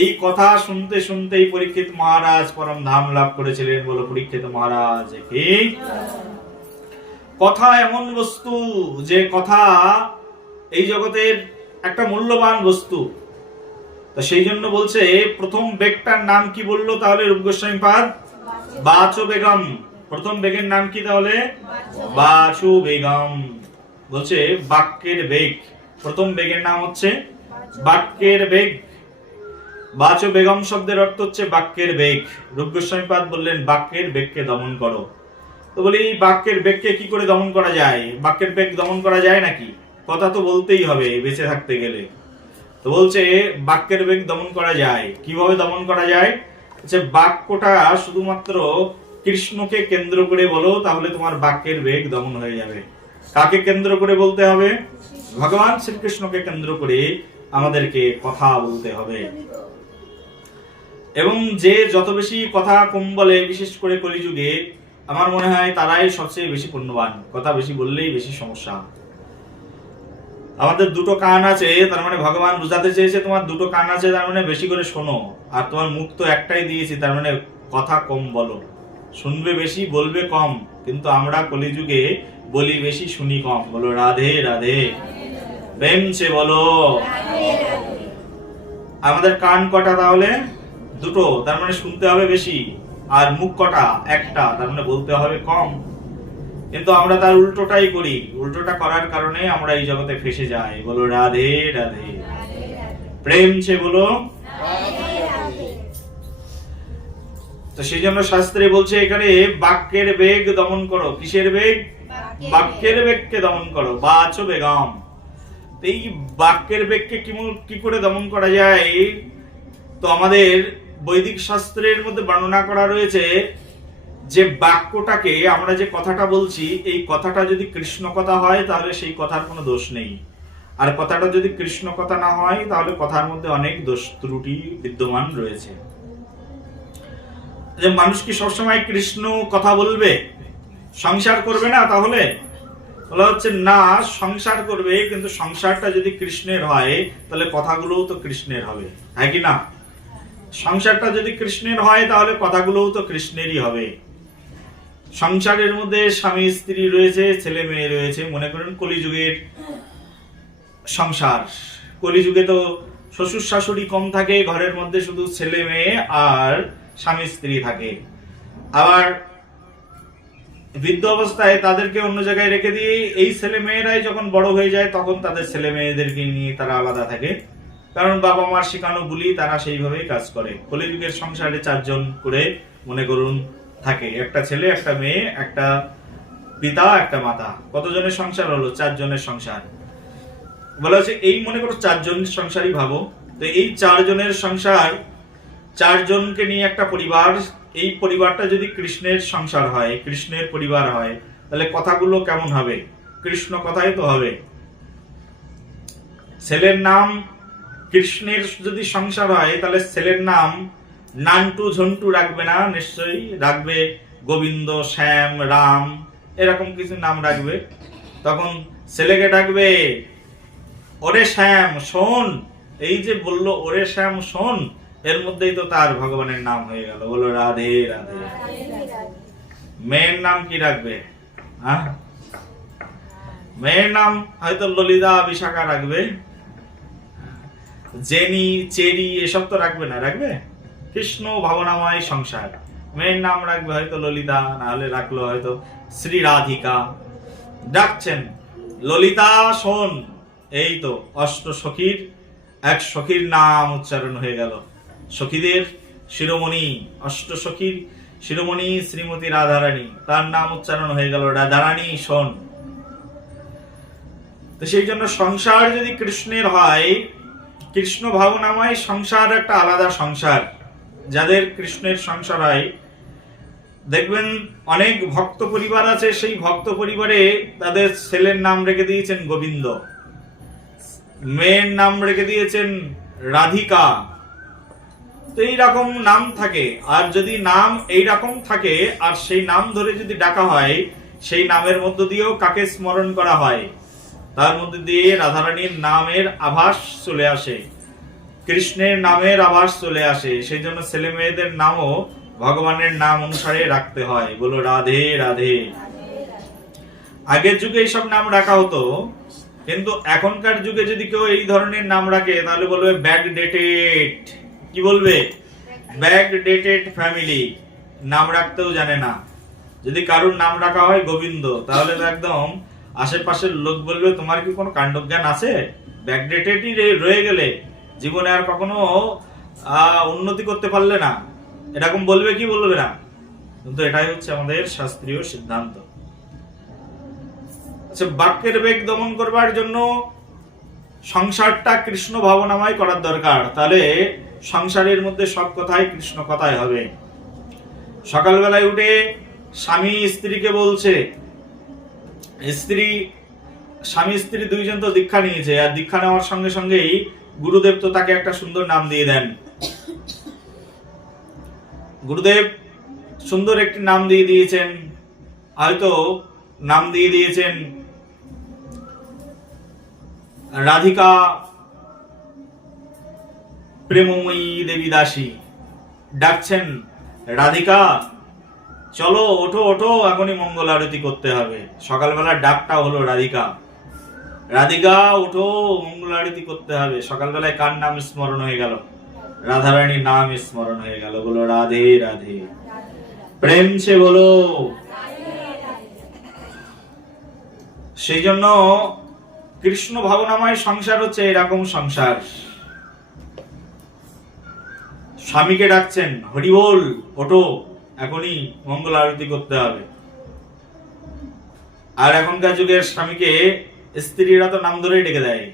এই কথা শুনতে শুনতেই পরীক্ষিত মহারাজ পরম ধাম লাভ করেছিলেন, বলো পরীক্ষিত মহারাজ কি। কথা এমন বস্তু যে কথা এই জগতের একটা মূল্যবান বস্তু। তো সেই জন্য বলছে প্রথম বেগটার নাম কি বললো তাহলে রূপ গোস্বামী পাদ, বাচো বেগম। প্রথম বেগের নাম কি তাহলে, বাচু বেগম। বলছে বাক্যের বেগ, প্রথম বেগের নাম হচ্ছে বাক্যের বেগ। বাচো বেগম শব্দের অর্থ হচ্ছে বাক্যের বেগ। রূপ গোস্বামী পাদ বললেন বাক্যের বেগকে দমন করো। তো বলি বাক্যের বেগকে কি করে দমন করা যায়? বাক্যের বেগ দমন করা যায় নাকি? কথা তো বলতেই হবে বেঁচে থাকতে গেলে। তো বলছে বাক্যের বেগ দমন করা যায়। কিভাবে দমন করা যায়? বাক্যটা শুধুমাত্র কৃষ্ণকে কেন্দ্র করে বলো, তাহলে তোমার বাক্যের বেগ দমন হয়ে যাবে। কাকে কেন্দ্র করে বলতে হবে? ভগবান শ্রীকৃষ্ণকে কেন্দ্র করে আমাদেরকে কথা বলতে হবে। এবং যে যত বেশি কথা কম বলে, বিশেষ করে কলিযুগে, আমার মনে হয় তারাই সবচেয়ে বেশি পুণ্যবান। কথা বেশি বললেই বেশি সমস্যা। আমাদের দুটো কান আছে, তার মানে ভগবান বুঝাতে চেয়েছে তোমার দুটো কান আছে, তার মানে বেশি করে শোনো। আর তোমার মুখ তো একটাই দিয়েছি, তার মানে কথা কম বলো। শুনবে বেশি, বলবে কম, কিন্তু আমরা কলিযুগে বলি বেশি, শুনি কম। বলো রাধে রাধে, প্রেম সে বলো। আমাদের কান কটা তাহলে? দুটো, তার মানে শুনতে হবে বেশি। আর মুখ কটা? একটা, তার মানে বলতে হবে কম। কিন্তু আমরা তার উল্টোটাই করি। উল্টোটা করার কারণে আমরা এই জগতে ফেসে যাই। বলো রাধে রাধে, প্রেম সে বলো। তো সেই জন্য শাস্ত্রে বলছে এখানে বাক্যের বেগ দমন করো। কিসের বেগ? বাক্যের বেগকে দমন করো। বাচো বেগম। এই বাক্যের বেগকে কি করে দমন করা যায়? তো আমাদের বৈদিক শাস্ত্রের মধ্যে বর্ণনা করা রয়েছে যে বাক্যটাকে, আমরা যে কথাটা বলছি, এই কথাটা যদি কৃষ্ণ কথা হয় তাহলে সেই কথার কোনো দোষ নেই। আর কথাটা যদি কৃষ্ণ কথা না হয় তাহলে কথার মধ্যে অনেক দোষ ত্রুটি বিদ্যমান রয়েছে। যে মানুষ কি সবসময় কৃষ্ণ কথা বলবে? সংসার করবে না? তাহলে বলা হচ্ছে না, সংসার করবে, কিন্তু সংসারটা যদি কৃষ্ণের হয় তাহলে কথাগুলোও তো কৃষ্ণের হবে, হ্যাঁ কি না? সংসারটা যদি কৃষ্ণের হয় তাহলে কথাগুলোও তো কৃষ্ণেরই হবে। সংসারের মধ্যে স্বামী স্ত্রী রয়েছে, ছেলে মেয়ে রয়েছে। মনে করেন কলিযুগের সংসার। কলিযুগে তো শ্বশুর শাশুড়ি কম থাকে, ঘরের মধ্যে শুধু ছেলে মেয়ে আর স্বামী স্ত্রী থাকে। আবার বৃদ্ধ অবস্থায় তাদেরকে অন্য জায়গায় রেখে দিয়ে এই ছেলে মেয়েরাই যখন বড় হয়ে যায় তখন তাদের ছেলে মেয়েদেরকে নিয়ে তারা আলাদা থাকে, কারণ বাবা মার শেখানো বলি তারা সেইভাবেই কাজ করে। কলিযুগের সংসারে 4 জন করে মনে করুন থাকে, একটা ছেলে, একটা মেয়ে, একটা পিতা, একটা মাতা। কতজনের সংসার হলো? 4 জনের সংসার। বলা হচ্ছে এই মনে করো 4 জনের সংসারই ভাবো। তো এই 4 জনের সংসার, 4 জনকে নিয়ে একটা পরিবার। এই পরিবারটা যদি কৃষ্ণের সংসার হয়, কৃষ্ণের পরিবার হয়, তাহলে কথাগুলো কেমন হবে? কৃষ্ণ কথাই তো হবে। ছেলের নাম কৃষ্ণের যদি সংসার হয় তাহলে ছেলের নাম নান্টু ঝন্টু রাখবে না, নিশ্চয়ই রাখবে গোবিন্দ, শ্যাম, রাম, এরকম কিছু নাম রাখবে। তখন ছেলেকে ডাকবে ওরে শ্যাম শোন। এই যে বললো ওরে শ্যাম শোন, এর মধ্যেই তো তার ভগবানের নাম হয়ে গেল। বলো রাধে রাধে। মেয়ের নাম কি রাখবে? মেয়ের নাম হয়তো ললিতা, বিশাখা রাখবে। জেনি, চেরি এসব তো রাখবে না। রাখবে কৃষ্ণ ভাবনাময় সংসার। মেয়ের নাম রাখবে হয়তো ললিতা, না হলে রাখলো হয়তো শ্রী রাধিকা। ডাকছেন ললিতা শোন, এই তো অষ্ট সখীর এক সখীর নাম উচ্চারণ হয়ে গেল। সখীদের শিরোমণি, অষ্ট সখীর শিরোমণি শ্রীমতী রাধারানী, তার নাম উচ্চারণ হয়ে গেল রাধারানী শোন। তো সেই জন্য সংসার যদি কৃষ্ণের হয়, কৃষ্ণ ভাবনাময় সংসার একটা আলাদা সংসার। যাদের কৃষ্ণের সংসার হয়, দেখবেন অনেক ভক্ত পরিবার আছে, সেই ভক্ত পরিবারে তাদের ছেলের নাম রেখে দিয়েছেন গোবিন্দ, মেয়ের নাম রেখে দিয়েছেন রাধিকা। তো এইরকম নাম থাকে। আর যদি নাম এইরকম থাকে আর সেই নাম ধরে যদি ডাকা হয়, সেই নামের মধ্য দিয়েও কাকে স্মরণ করা হয়? তার মধ্যে দিয়ে রাধারানীর নামের আভাস চলে আসে, কৃষ্ণের নামের আভাস চলে আসে। সেই জন্য ছেলে মেয়েদের নামও ভগবানের নাম অনুসারে রাখতে হয়। বলো রাধে রাধে। আগের যুগে এইসব নাম রাখা হতো, কিন্তু এখনকার যুগে যদি কেউ এই ধরনের নাম রাখে তাহলে বলবে ব্যাক ডেটেড। কি বলবে? Back dated family. নাম রাখতেও জানে না। যদি কারোর নাম রাখা হয় গোবিন্দ, তাহলে তো একদম আশেপাশের লোক বলবে তোমার কি কোনো কাণ্ডজ্ঞান আছে? ব্যাক ডেটেডই রয়ে গেলে, জীবনে আর কখনো উন্নতি করতে পারলে না, এরকম বলবে কি বলবে না? কিন্তু এটাই হচ্ছে আমাদের শাস্ত্রীয় সিদ্ধান্ত। আচ্ছা, বাক্যের বেগ দমন করবার জন্য সংসারটা কৃষ্ণ ভাবনাময় করার দরকার। তাহলে সংসারের মধ্যে সব কথাই কৃষ্ণ কথাই হবে। সকালবেলায় উঠে স্বামী স্ত্রীকে বলছে, স্বামী স্ত্রী দুইজন তো দীক্ষা নিয়েছে, আর দীক্ষা নেওয়ার সঙ্গে সঙ্গেই গুরুদেব তো তাকে একটা সুন্দর নাম দিয়ে দেন। গুরুদেব সুন্দর একটি নাম দিয়ে দিয়েছেন, হয়তো নাম দিয়ে দিয়েছেন রাধিকা প্রেমময়ী দেবী দাসী। ডাকছেন, রাধিকা চলো ওঠো ওঠো, এখনই মঙ্গল আরতি করতে হবে। সকালবেলা ডাকটা হলো রাধিকা, রাধিকা ওঠো মঙ্গল আরতি করতে হবে। সকালবেলায় কার নাম স্মরণ হয়ে গেল? রাধারানীর নাম স্মরণ হয়ে গেল। বলো রাধে রাধে, প্রেম সে বলো। সেই জন্য কৃষ্ণ ভাবনাময় সংসার হচ্ছে এরকম সংসার। স্বামীকে ডাকছেন, হরি বল ওঠো, এখনই মঙ্গল আরতি করতে হবে। আর এখনকার যুগের স্বামীকে স্ত্রীরা তো নাম ধরেই ডেকে দেয়,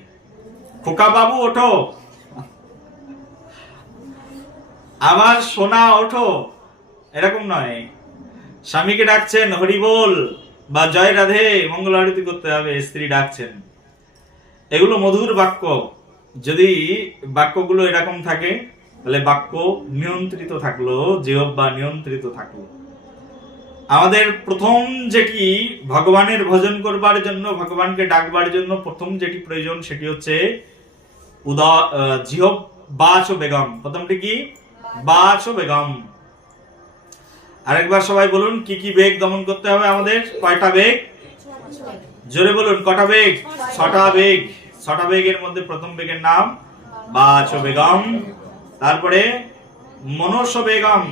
খোকা বাবু ওঠো, আমার সোনা ওঠো, এরকম নয়। স্বামীকে ডাকছেন হরি বল বা জয় রাধে, মঙ্গল আরতি করতে হবে, স্ত্রী ডাকছেন। এগুলো মধুর বাক্য। যদি বাক্যগুলো এরকম থাকে তাহলে বাক্য নিয়ন্ত্রিত থাকলো, জিহ্বা নিয়ন্ত্রিত থাকলো। আমাদের প্রথম যেটি ভগবানের ভজন করবার জন্য, ভগবানকে ডাকবার জন্য প্রথম যেটি প্রয়োজন সেটি হচ্ছে বাচ ও বেগম। প্রথমটি কি? বাচ ও বেগম। আরেকবার সবাই বলুন, কি কি বেগ দমন করতে হবে আমাদের? কয়টা বেগ? জোরে বলুন, কটা বেগ? 6টা বেগ। 6টা বেগের মধ্যে প্রথম বেগের নাম বাচ ও বেগম। তারপরে মনস ও বেগম।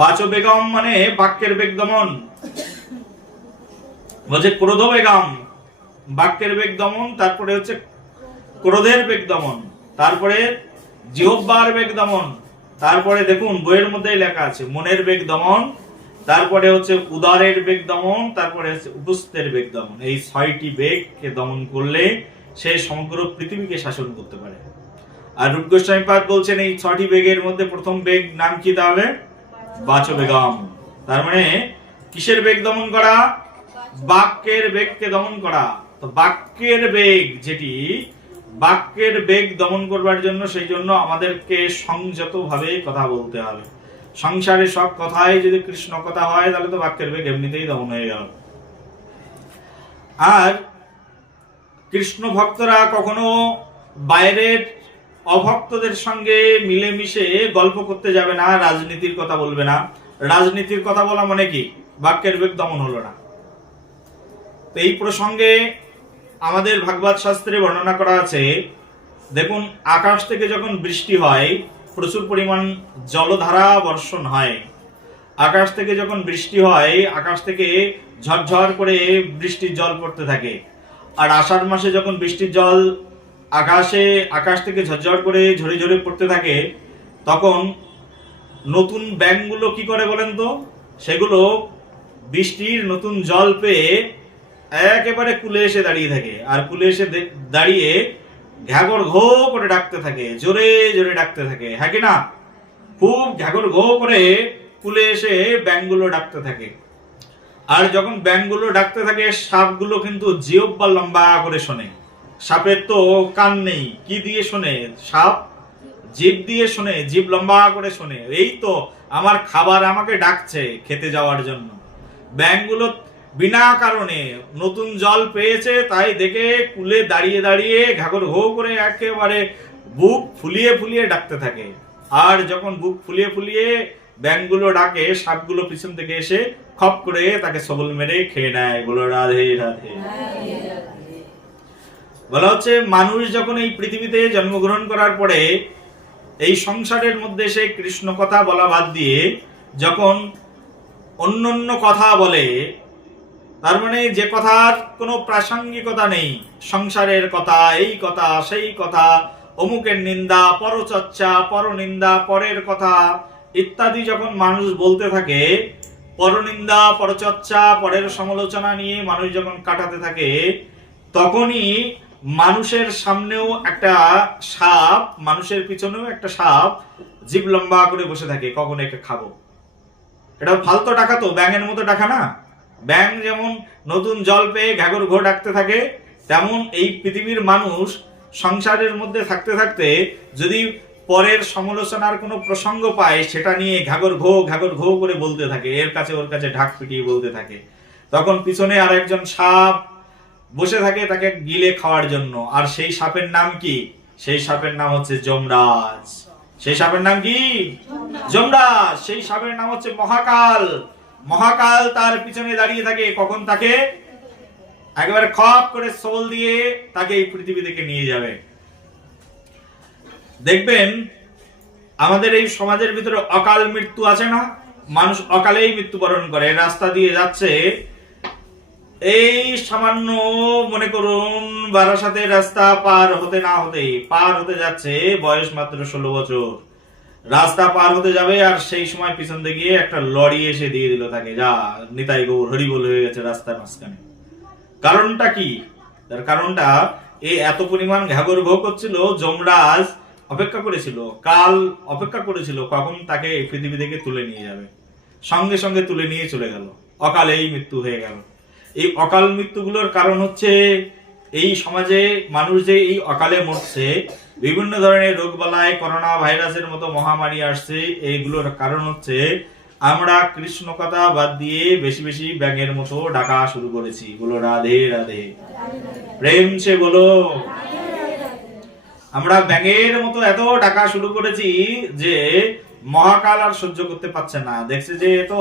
বাচ ও বেগম মানে বাক্যের বেগ দমন। বলছে ক্রোধ বেগম, বাক্যের বেগ দমন। তারপরে হচ্ছে ক্রোধের বেগ দমন। তারপরে জিহ্বার বেগ দমন। তারপরে দেখুন বইয়ের মধ্যেই লেখা আছে মনের বেগ দমন। তারপরে হচ্ছে উদারের বেগ দমন। তারপরে হচ্ছে উপস্থের বেগ দমন। এই 6টি বেগকে দমন করলে সে সমগ্র পৃথিবীকে শাসন করতে পারে। আর রূপ গোস্বামী পাদ বলছেন এই 6টি বেগের মধ্যে প্রথম বেগ নাম কি? তাহলে বাচ ও বেগম। তার মানে কিসের বেগ দমন করা? বাক্যের বেগকে দমন করা। তো বাক্যের বেগ যেটি, বাক্যের বেগ দমন করবার জন্য সেই জন্য আমাদেরকে সংযত ভাবে কথা বলতে হবে। সংসারে সব কথাই যদি কৃষ্ণ কথা হয় তাহলে তো বাক্যের বেগ এমনিতেই দমন হয়ে গেল। আর কৃষ্ণ ভক্তরা কখনো বাইরের অভক্তদের সঙ্গে মিলেমিশে গল্প করতে যাবে না, রাজনীতির কথা বলবে না। রাজনীতির কথা বলা মানে কি? বাক্যের বেগ দমন হলো না। এই প্রসঙ্গে আমাদের ভাগবত শাস্ত্রে বর্ণনা করা আছে। দেখুন, আকাশ থেকে যখন বৃষ্টি হয়, প্রচুর পরিমাণ জলধারা বর্ষণ হয়। আকাশ থেকে যখন বৃষ্টি হয়, আকাশ থেকে ঝরঝর করে বৃষ্টির জল পড়তে থাকে। আর আষাঢ় মাসে যখন বৃষ্টির জল আকাশ থেকে ঝরঝর করে ঝরে ঝরে পড়তে থাকে, তখন নতুন ব্যাঙগুলো কি করে বলেন তো? সেগুলো বৃষ্টির নতুন জল পেয়ে একেবারে কুলে এসে দাঁড়িয়ে থাকে। আর কুলে এসে দাঁড়িয়ে ঘ্যাগর ঘো করে ডাকতে থাকে, জোরে জোরে ডাকতে থাকে। হ্যাঁ কি না? খুব ঘ্যাগর ঘো করে কুলে এসে ব্যাঙগুলো ডাকতে থাকে। আর যখন ব্যাঙগুলো ডাকতে থাকে, সাপগুলো কিন্তু জিহ্বা লম্বা করে শোনে। সাপের তো কান নেই, কি দিয়ে শোনে? সাপ জিভ দিয়ে শোনে, জিভ লম্বা করে শোনে। এই তো আমার খাবার আমাকে ডাকছে খেতে যাওয়ার জন্য। ব্যাঙগুলো বিনা কারণে নতুন জল পেয়েছে তাই দেখে কুলে দাঁড়িয়ে দাঁড়িয়ে ঘাগর ঘো করে একেবারে বুক ফুলিয়ে ফুলিয়ে ডাকতে থাকে। আর যখন বুক ফুলিয়ে ফুলিয়ে ব্যাঙগুলো ডাকে, সাপগুলো পিছন থেকে এসে খপ করে তাকে সবল মেরে খেয়ে নেয়। বলো রাধে রাধে। বলা হচ্ছে মানুষ যখন এই পৃথিবীতে জন্মগ্রহণ করার পরে এই সংসারের মধ্যে সে কৃষ্ণ কথা বলা বাদ দিয়ে যখন অন্যান্য কথা বলে, তার মানে যে কথার কোনো প্রাসঙ্গিকতা নেই, সংসারের কথা, এই কথা, সেই কথা, অমুকের নিন্দা, পরচর্চা, পরনিন্দা, পরের কথা ইত্যাদি যখন মানুষ বলতে থাকে, পরনিন্দা, পরচর্চা, পরের সমালোচনা নিয়ে মানুষ যখন কাটাতে থাকে, তখনই মানুষের সামনেও একটা সাপ, মানুষের পিছনেও একটা সাপ জিভ লম্বা করে বসে থাকে, কখন একে খাবো। এটা ফালতু ডাকা তো, ব্যাঙের মতো ডাকা না। ব্যাঙ যেমন নতুন জল পেয়ে ঘাগর ঘো ডাকতে থাকে, তেমন এই পৃথিবীর মানুষ সংসারের মধ্যে থাকতে থাকতে যদি পরের সমালোচনার কোনো প্রসঙ্গ পায়, সেটা নিয়ে ঘাগর ঘো করে বলতে থাকে, এর কাছে ওর কাছে ঢাক পিটিয়ে বলতে থাকে। তখন পিছনে আর একজন সাপ বসে থাকে তাকে গিলে খাওয়ার জন্য। আর সেই সাপের নাম কি? সেই সাপের নাম হচ্ছে যমরাজ। সেই সাপের নাম কি? যমরাজ। সেই সাপের নাম হচ্ছে মহাকাল। মহাকাল তার পিছনে দাঁড়িয়ে থাকে, কখন তাকে একেবারে খপ করে সোল দিয়ে তাকে এই পৃথিবী থেকে নিয়ে যাবে। দেখবেন আমাদের এই সমাজের ভিতরে অকাল মৃত্যু আছে না, মানুষ অকালেই মৃত্যুবরণ করে। রাস্তা দিয়ে যাচ্ছে, এই সামান্য মনে করুন বারাসাতের রাস্তা পার হতে না হতেই পার হতে যাচ্ছে, বয়স মাত্র 16 বছর, রাস্তা পার হতে যাবে আর সেই সময় পিছন থেকে একটা লরি এসে দিয়ে দিল তাকে, যা নিতাই গৌর হরিবোল হয়ে গেছে রাস্তার মাঝখানে। কারণটা কি? তার কারণটা এই এত পরিমাণ ঘাগর ঘো করছিল, যমরাজ অপেক্ষা করেছিল, কাল অপেক্ষা করেছিল কখন তাকে এই পৃথিবী থেকে তুলে নিয়ে যাবে। সঙ্গে সঙ্গে তুলে নিয়ে চলে গেল, অকালেই মৃত্যু হয়ে গেল। এই অকাল মৃত্যুগুলোর কারণ হচ্ছে এই সমাজে মানুষ যে এই অকালে মরছে, বিভিন্ন ধরনের রোগ বালাই, করোনা ভাইরাসের মতো মহামারী আসছে, এইগুলোর কারণ হচ্ছে আমরা কৃষ্ণ কথা বাদ দিয়ে বেশি বেশি ব্যাঙের মতো ডাকা শুরু করেছি। বলো রাধে রাধে, প্রেম সে বলো। আমরা ব্যাঙের মতো এত ডাকা শুরু করেছি যে মহাকাল আর সহ্য করতে পারছে না, দেখছে যে তো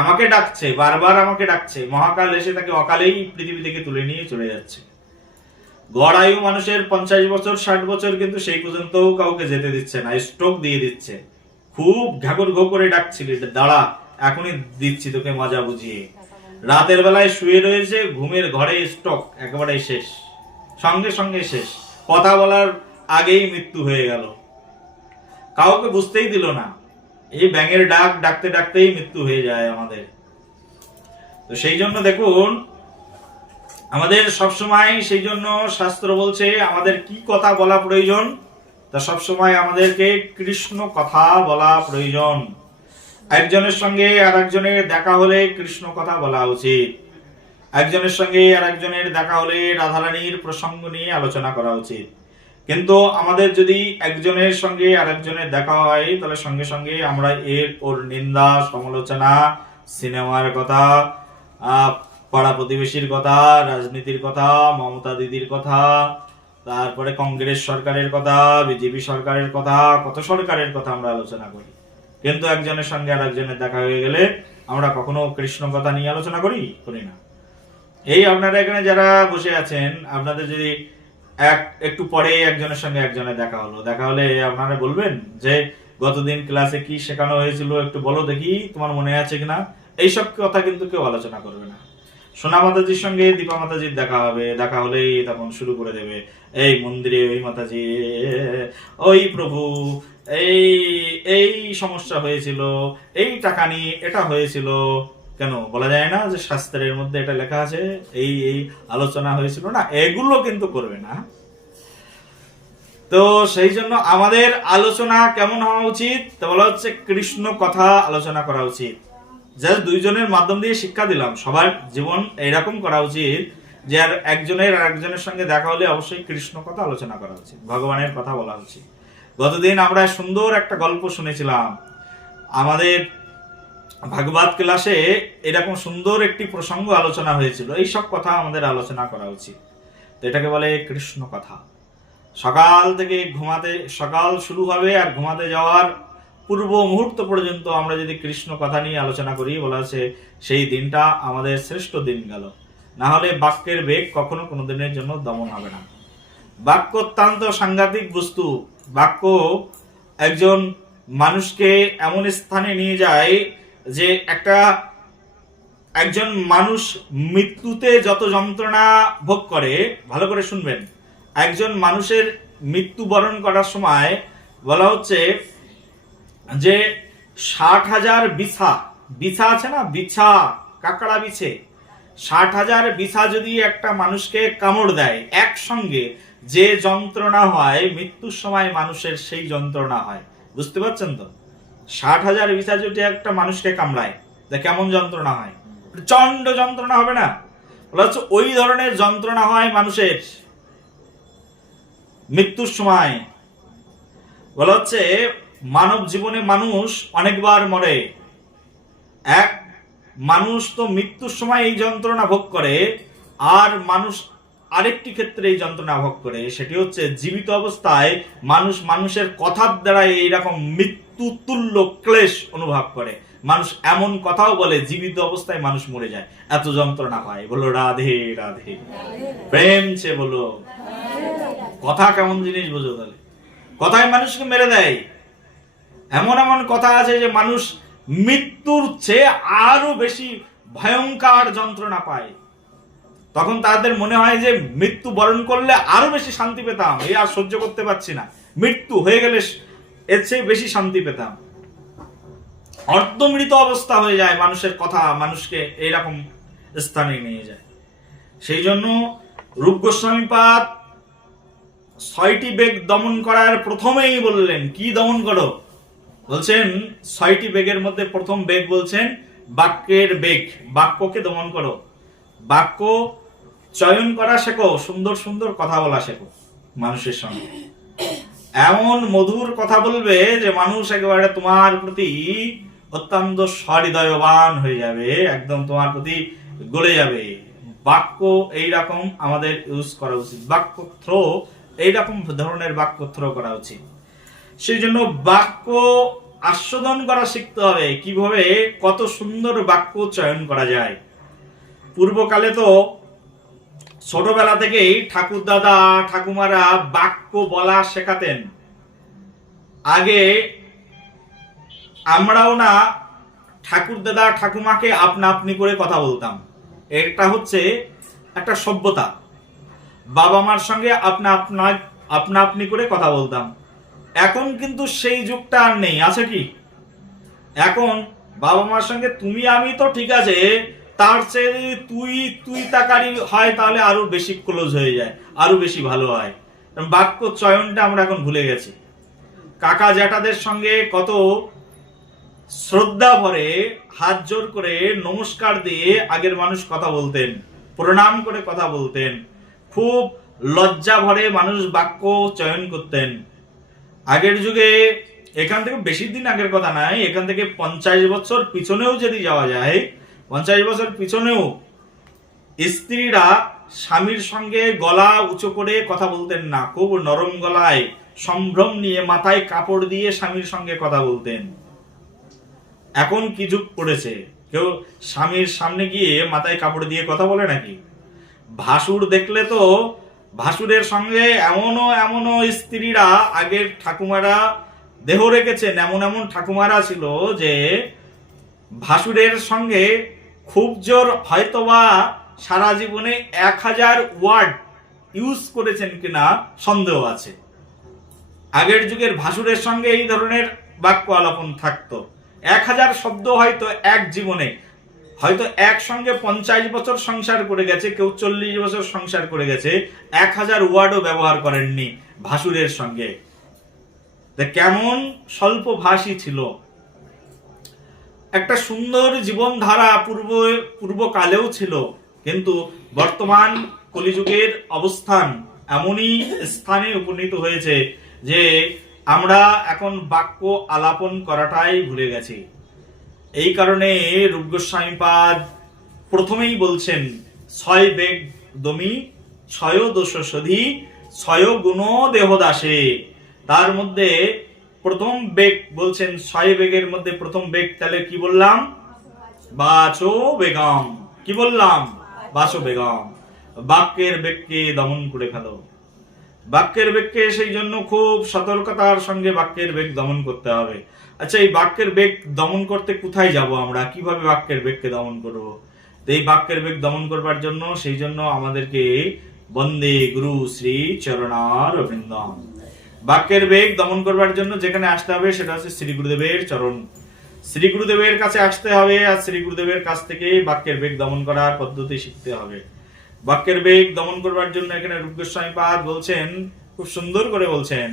আমাকে ডাকছে, বারবার আমাকে ডাকছে, মহাকাল এসে তাকে অকালেই পৃথিবী থেকে তুলে নিয়ে চলে যাচ্ছে। গড় আয়ু মানুষের 50 বছর 60 বছর, কিন্তু সেই পর্যন্ত কাউকে যেতে দিচ্ছে না, স্ট্রোক দিয়ে দিচ্ছে। খুব ঘাগর ঘো করে ডাকছিল, দাঁড়া এখনই দিচ্ছি তোকে মজা বুঝিয়ে। রাতের বেলায় শুয়ে রয়েছে, ঘুমের ঘরে স্ট্রোক, একেবারে শেষ, সঙ্গে সঙ্গে শেষ, কথা বলার আগেই মৃত্যু হয়ে গেল, কাউকে বুঝতেই দিল না। এই ব্যাঙের ডাক ডাকতে ডাকতেই মৃত্যু হয়ে যায় আমাদের। তো সেই জন্য দেখুন আমাদের সবসময়, সেই জন্য শাস্ত্র বলছে আমাদের কি কথা বলা প্রয়োজন, তা সবসময় আমাদেরকে কৃষ্ণ কথা বলা প্রয়োজন। একজনের সঙ্গে আর একজনের দেখা হলে কৃষ্ণ কথা বলা উচিত, একজনের সঙ্গে আর একজনের দেখা হলে রাধারানীর প্রসঙ্গ নিয়ে আলোচনা করা উচিত। কিন্তু আমাদের যদি একজনের সঙ্গে আর একজনের দেখা হয়, তাহলে সঙ্গে সঙ্গে আমরা ওর নিন্দা, সমালোচনা, সিনেমার কথা, পাড়া প্রতিবেশীর কথা, রাজনীতির কথা, মমতা দিদির কথা, তারপরে কংগ্রেস সরকারের কথা, বিজেপি সরকারের কথা, কত সরকারের কথা আমরা আলোচনা করি। কিন্তু একজনের সঙ্গে আর একজনের দেখা হয়ে গেলে আমরা কখনো কৃষ্ণ কথা নিয়ে আলোচনা করি না। এই আপনারা এখানে যারা বসে আছেন, আপনাদের যদি একটু পরে একজনের সঙ্গে একজনের দেখা হলে আপনারা বলবেন যে গতদিন ক্লাসে কি শেখানো হয়েছিল একটু বলো দেখি, তোমার মনে আছে কিনা। এইসব কথা কিন্তু কেউ আলোচনা করবে না। সোনা মাতাজির সঙ্গে দীপা মাতাজির দেখা হবে, দেখা হলেই তখন শুরু করে দেবে, এই মন্দিরে ওই মাতাজি, ওই প্রভু, এই এই সমস্যা হয়েছিল, এই টাকা নিয়ে এটা হয়েছিল। কেন বলা যায় না যে শাস্ত্রের মধ্যে এটা লেখা আছে, এই এই আলোচনা হয়েছিল না, এগুলো কিন্তু করবে না। তো সেই জন্য আমাদের আলোচনা কেমন হওয়া উচিত, তা বলা হচ্ছে কৃষ্ণ কথা আলোচনা করা উচিত। জাস্ট দুইজনের মাধ্যম দিয়ে শিক্ষা দিলাম, সবার জীবন এইরকম করা উচিত যে আর একজনের আর একজনের সঙ্গে দেখা হলে অবশ্যই কৃষ্ণ কথা আলোচনা করা উচিত, ভগবানের কথা বলা উচিত। গতদিন আমরা সুন্দর একটা গল্প শুনেছিলাম, আমাদের ভাগবত ক্লাসে এরকম সুন্দর একটি প্রসঙ্গ আলোচনা হয়েছিল। এই সব কথা আমাদের আলোচনা করা উচিত। তো এটাকে বলে কৃষ্ণ কথা। সকাল থেকে সকাল শুরু হবে আর ঘুমাতে যাওয়ার পূর্ব মুহূর্ত পর্যন্ত আমরা যদি কৃষ্ণ কথা নিয়ে আলোচনা করি, বলা আছে সেই দিনটা আমাদের শ্রেষ্ঠ দিন গেল। না হলে বাক্যের বেগ কখনো কোনো দিনের জন্য দমন হবে না। বাক্য অত্যন্ত সাংঘাতিক বস্তু। বাক্য একজন মানুষকে এমন স্থানে নিয়ে যায় যে একজন মানুষ মৃত্যুতে যত যন্ত্রণা ভোগ করে, ভালো করে শুনবেন, একজন মানুষের মৃত্যুবরণ করার সময় বলা হচ্ছে যে 60,000 বিছা আছে না, বিছা, কাকড়া বিছে, 60,000 বিছা যদি একটা মানুষকে কামড় দেয়, একসঙ্গে যে যন্ত্রণা হয় মৃত্যুর সময় মানুষের সেই যন্ত্রণা হয়। বুঝতে পারছেন তো? 60,000 বিছা যদি একটা মানুষকে কামড়ায়, তা কেমন যন্ত্রণা হয়? প্রচন্ড যন্ত্রণা হবে না? বলা হচ্ছে ওই ধরনের যন্ত্রণা হয় মানুষের মৃত্যুর সময়। বলা হচ্ছে মানব জীবনে মানুষ অনেকবার মরে। এক মানুষ তো মৃত্যুর সময় এই যন্ত্রণা ভোগ করে, আর মানুষ আরেকটি ক্ষেত্রে এই যন্ত্রণা ভোগ করে, সেটি হচ্ছে জীবিত অবস্থায় মানুষের কথার দ্বারা এইরকম মৃত্যু তুল্য ক্লেশ অনুভব করে। মানুষ এমন কথাও বলে জীবিত অবস্থায় মানুষ মরে যায়, এত যন্ত্রণা হয়। বলো রাধে রাধে, প্রেম সে বলো। কথা কেমন জিনিস বোঝো তাহলে? কথায় মানুষকে মেরে দেয়। এমন এমন কথা আছে যে মানুষ মৃত্যুর চেয়ে আরো বেশি ভয়ঙ্কর যন্ত্রণা পায়। তখন তাদের মনে হয় যে মৃত্যু বরণ করলে আরো বেশি শান্তি পেতাম, এই আর সহ্য করতে পারছি না, মৃত্যু হয়ে গেলে এর চেয়ে বেশি শান্তি পেতাম। অর্ধমৃত অবস্থা হয়ে যায় মানুষের কথা, মানুষকে এইরকম স্থানে নিয়ে যায়। সেই জন্য রূপ গোস্বামী পাদ 6টি বেগ দমন করার প্রথমেই বললেন, কি দমন করো? বলছেন 6টি বেগের মধ্যে প্রথম বেগ বলছেন বাক্যের বেগ। বাক্যকে দমন করো, বাক্য চয়ন করা শেখো, সুন্দর সুন্দর কথা বলা শেখো মানুষের সঙ্গে। এমন মধুর কথা বলবে যে মানুষ একেবারে তোমার প্রতি অত্যন্ত সহৃদয়বান হয়ে যাবে, একদম তোমার প্রতি গলে যাবে। বাক্য এইরকম আমাদের ইউজ করা উচিত, বাক্য থ্রো এইরকম ধরনের বাক্য থ্রো করা উচিত। সেই জন্য বাক্য আস্বাদন করা শিখতে হবে, কিভাবে কত সুন্দর বাক্য চয়ন করা যায়। পূর্বকালে তো ছোটবেলা থেকেই ঠাকুর দাদা ঠাকুমারা বাক্য বলা শেখাতেন। আগে আমরাও না ঠাকুর দাদা ঠাকুমাকে আপনা আপনি করে কথা বলতাম, এটা হচ্ছে একটা সভ্যতা। বাবা মার সঙ্গে আপনা আপনি করে কথা বলতাম। এখন কিন্তু সেই যুগটা আর নেই, আছে কি? এখন বাবা মার সঙ্গে তুমি আমি তো ঠিক আছে, তার চেয়ে তুই তাকারি হয় তাহলে আরো বেশি ক্লোজ হয়ে যায়, আরো বেশি ভালো হয়। বাক্য চয়নটা আমরা এখন ভুলে গেছি। কাকা জ্যাঠাদের সঙ্গে কত শ্রদ্ধা ভরে হাত জোর করে নমস্কার দিয়ে আগের মানুষ কথা বলতেন, প্রণাম করে কথা বলতেন, খুব লজ্জা ভরে মানুষ বাক্য চয়ন করতেন। আগের যুগে, এখান থেকে বেশি দিন আগের কথা নাই, এখান থেকে 50 বছর পিছনেও যদি যাওয়া যায়, 50 বছর পিছনেও স্ত্রীরা স্বামীর সঙ্গে গলা উঁচু করে কথা বলতেন না, খুব নরম গলায় সম্ভ্রম নিয়ে মাথায় কাপড় দিয়ে স্বামীর সঙ্গে কথা বলতেন। এখন কি যুগ পড়েছে, কেউ স্বামীর সামনে গিয়ে মাথায় কাপড় দিয়ে কথা বলে নাকি? ভাসুর দেখলে তো ভাসুরের সঙ্গে এমনও স্ত্রীরা, আগের ঠাকুমারা দেহ রেখেছেন, এমন ঠাকুমারা ছিল যে ভাসুরের সঙ্গে খুব জোর হয়তোবা সারা জীবনে 1000 ওয়ার্ড ইউজ করেছেন কিনা সন্দেহ আছে। আগের যুগের ভাসুরের সঙ্গে এই ধরনের বাক্য আলাপন থাকতো। 1000 শব্দ হয়তো এক জীবনে, হয়তো একসঙ্গে 50 বছর সংসার করে গেছে, কেউ 40 বছর সংসার করে গেছে, 1000 ওয়ার্ডও ব্যবহার করেননি ভাসুরের সঙ্গে। কেমন স্বল্প ভাষী ছিল। একটা সুন্দর জীবনধারা পূর্বকালেও ছিল, কিন্তু বর্তমান কলিযুগের অবস্থান এমনই স্থানে উপনীত হয়েছে যে আমরা এখন বাক্য আলাপন করাটাই ভুলে গেছি। এই কারণে রূপ গোস্বামী পাদ প্রথমেই বলছেন ছয় বেগ দমি ছয় দোষ সধি ছয় গুণ দেহ দাসে। তার মধ্যে প্রথম বেগ বলছেন, ছয় বেগের মধ্যে প্রথম বেগ তাহলে কি বললাম? বাচো বেগম। কি বললাম? বাচো বেগম। বাক্যের বেগকে দমন করে ফেলো। বাক্যের বেগকে সেই জন্য খুব সতর্কতার সঙ্গে বাক্যের বেগ দমন করতে হবে। আচ্ছা, এই বাক্যের বেগ দমন করতে কোথায় যাব আমরা? কিভাবে বাক্যের বেগকে দমন করব? এই বাক্যের বেগ দমন করবার জন্য সেই জন্য আমাদেরকে বন্দে গুরু শ্রী চরণার বৃন্দম। বাক্যের বেগ দমন করবার জন্য যেখানে আসতে হবে সেটা হচ্ছে শ্রী গুরুদেবের চরণ। শ্রী গুরুদেবের কাছে আসতে হবে, আর শ্রী গুরুদেবের কাছ থেকে বাক্যের বেগ দমন করার পদ্ধতি শিখতে হবে। বাক্যের বেগ দমন করবার জন্য এখানে রূপ গোস্বামী পাদ বলছেন, খুব সুন্দর করে বলছেন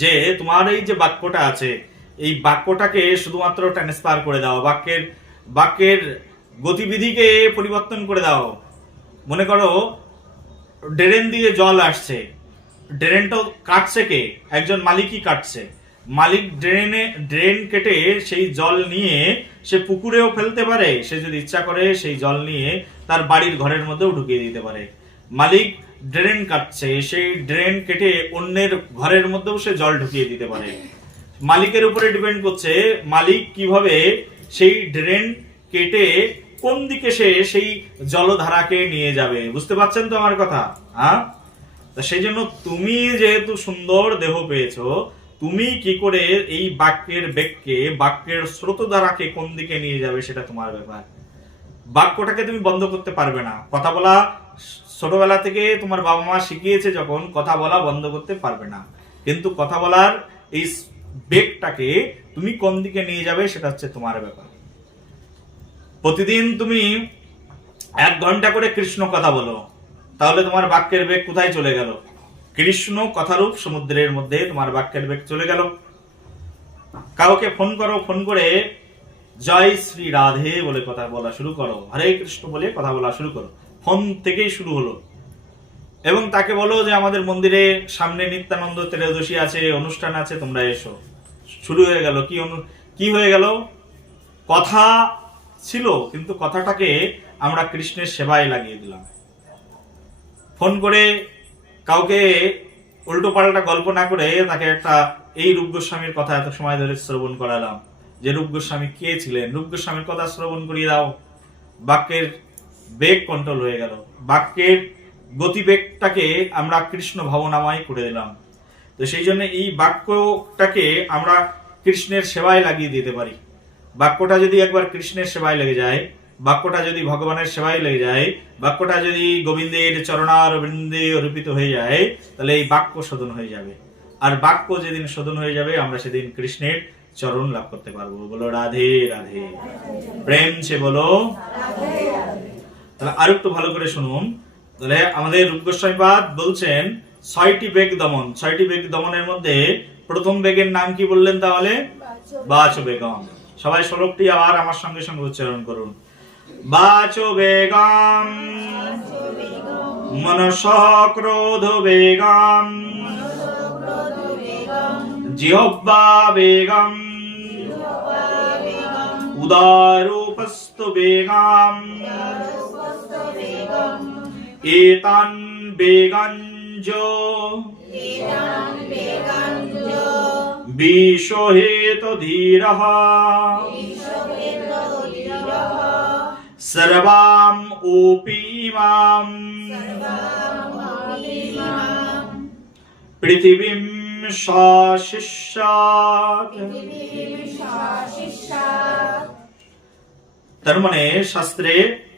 যে তোমার এই যে বাক্যটা আছে, এই বাক্যটাকে শুধুমাত্র ট্রান্সফার করে দাও, বাক্যের গতিবিধিকে পরিবর্তন করে দাও। মনে করো ড্রেন দিয়ে জল আসছে, ড্রেনটা কাটছে কে? একজন মালিকই কাটছে। মালিক ড্রেন কেটে সেই জল নিয়ে সে পুকুরেও ফেলতে পারে, সে যদি ইচ্ছা করে সেই জল নিয়ে তার বাড়ির ঘরের মধ্যেও ঢুকিয়ে দিতে পারে। মালিক ড্রেন কাটছে, সেই ড্রেন কেটে অন্যের ঘরের মধ্যেও সে জল ঢুকিয়ে দিতে পারে। মালিকের উপরে ডিপেন্ড করছে মালিক কিভাবে সেই ড্রেন কেটে কোন দিকে সে সেই জলধারাকে নিয়ে যাবে। বুঝতে পারছেন তো আমার কথা? হ্যাঁ, সেই জন্য তুমি যেহেতু সুন্দর দেহ পেয়েছো, তুমি কি করে এই বাক্যের বেগকে, বাক্যের স্রোতধারাকে কোন দিকে নিয়ে যাবে সেটা তোমার ব্যাপার। বাক্যটাকে তুমি বন্ধ করতে পারবে না। কথা বলা ছোটবেলা থেকে তোমার বাবা মা শিখিয়েছে, যখন কথা বলা বন্ধ করতে পারবে না, কিন্তু কথা বলার এই বেগটাকে তুমি কোন দিকে নিয়ে যাবে সেটা হচ্ছে তোমার ব্যাপার। প্রতিদিন তুমি 1 ঘন্টা করে কৃষ্ণ কথা বলো, তাহলে তোমার বাক্যের বেগ কোথায় চলে গেল? কৃষ্ণ কথারূপ সমুদ্রের মধ্যে তোমার বাক্যের বেগ চলে গেল। কাউকে ফোন করো, ফোন করে জয় শ্রী রাধে বলে কথা বলা শুরু করো, হরে কৃষ্ণ বলে কথা বলা শুরু করো, ফোন থেকেই শুরু হলো। এবং তাকে বলো যে আমাদের মন্দিরে সামনে নিত্যানন্দ ত্রয়োদশী আছে, অনুষ্ঠান আছে, তোমরা এসো। শুরু হয়ে গেল। কি হয়ে গেল? কথা ছিল, কিন্তু কথাটাকে আমরা কৃষ্ণের সেবায় লাগিয়ে দিলাম। ফোন করে কাউকে উল্টো পাল্টা গল্প না করে তাকে একটা এই রূপ গোস্বামীর কথা এত সময় ধরে শ্রবণ করালাম, যে রূপ গোস্বামী কে ছিলেন, রূপ গোস্বামীর কথা শ্রবণ করিয়ে দাও। বাক্যের বেগ কন্ট্রোল হয়ে গেল। বাক্যের গতিবেগটাকে আমরা কৃষ্ণ ভাবনাময় করে দিলাম। তো সেই জন্য এই বাক্যটাকে আমরা কৃষ্ণের সেবায় লাগিয়ে দিতে পারি। বাক্যটা যদি একবার কৃষ্ণের সেবায় লেগে যায়, বাক্যটা যদি ভগবানের সেবায় লেগে যায়, বাক্যটা যদি গোবিন্দের চরণার বৃন্দে অর্পিত হয়ে যায়, তাহলে এই বাক্য শোধন হয়ে যাবে। আর বাক্য যেদিন শোধন হয়ে যাবে, আমরা সেদিন কৃষ্ণের চরণ লাভ করতে পারবো। বলো রাধে রাধে, প্রেম সে বলো। তাহলে আর একটু ভালো করে শুনুন। তাহলে আমাদের রূপ গোস্বামী পাদ বলছেন 6টি বেগ দমন। 6টি বেগ দমনের মধ্যে প্রথম বেগের নাম কি বললেন তাহলে? বাচো বেগম। সবাই শ্লোকটি আবার আমার সঙ্গে সঙ্গে উচ্চারণ করুন। বাচো বেগম, মনস ক্রোধ বেগম, জিহ্বা বেগম, উদারূপস্থ বেগম, এতান বেগঞ্জ বিশ্বহেত ধীরঃ সর্বাম উপীমাম পৃথিবীম শাসিষ্যাৎ। তার মানে শাস্ত্রে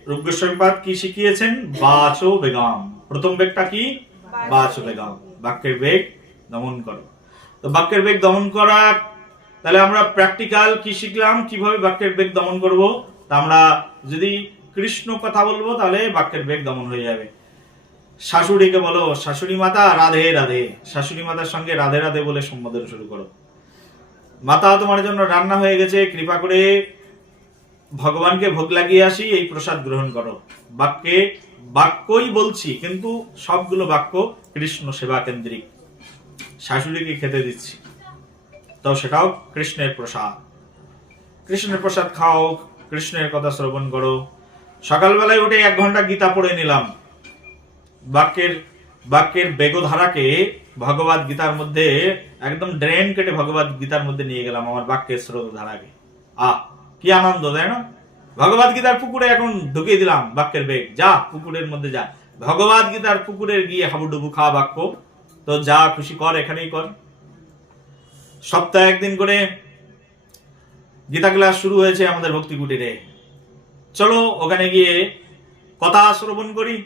রূপ গোস্বামী পাদ কি শিখিয়েছেন? বাচো বেগম। প্রথম বেগটা কি? বাচো বেগম, বাক্যের বেগ দমন করো। তো বাক্যের বেগ দমন করা, তাহলে আমরা প্র্যাকটিক্যাল কি শিখলাম, কিভাবে বাক্যের বেগ দমন করব? তা আমরা যদি কৃষ্ণ কথা বলবো তাহলে বাক্যের বেগ দমন হয়ে যাবে। শাশুড়িকে বলো শাশুড়ি মাতা রাধে রাধে, শাশুড়ি মাতার সঙ্গে রাধে রাধে বলে সম্বোধন শুরু করো। মাতা তোমার জন্য রান্না হয়ে গেছে, কৃপা করে ভগবানকে ভোগ লাগিয়ে আসি, এই প্রসাদ গ্রহণ করো। বাক্যই বলছি, কিন্তু সবগুলো বাক্য কৃষ্ণ সেবা কেন্দ্রিক। শাশুড়িকে খেতে দিচ্ছি, তো সেটাও কৃষ্ণের প্রসাদ। কৃষ্ণের প্রসাদ খাও, কৃষ্ণের কথা শ্রবণ করো। সকালবেলায় উঠে 1 ঘন্টা গীতা পড়ে নিলাম, বাক্যের বেগধারাকে ভগবত গীতার মধ্যে একদম ড্রেন কেটে ভগবত গীতার মধ্যে নিয়ে গেলাম, আমার বাক্যের স্রোত ধারাকে। কি আনন্দ, তাই না? ভগবত গীতার পুকুরে এখন ঢুকিয়ে দিলাম বাক্যের বেগ, যা পুকুরের মধ্যে যা। ভগবত গীতার পুকুরে গিয়ে হাবুডুবু খাওয়া বাক্য, তো যা খুশি কর, এখানেই কর। সপ্তাহে 1 দিন করে গীতা ক্লাস শুরু হয়েছে আমাদের ভক্তি কুটিরে। চলো ওখানে গিয়ে কথা শ্রবণ করি,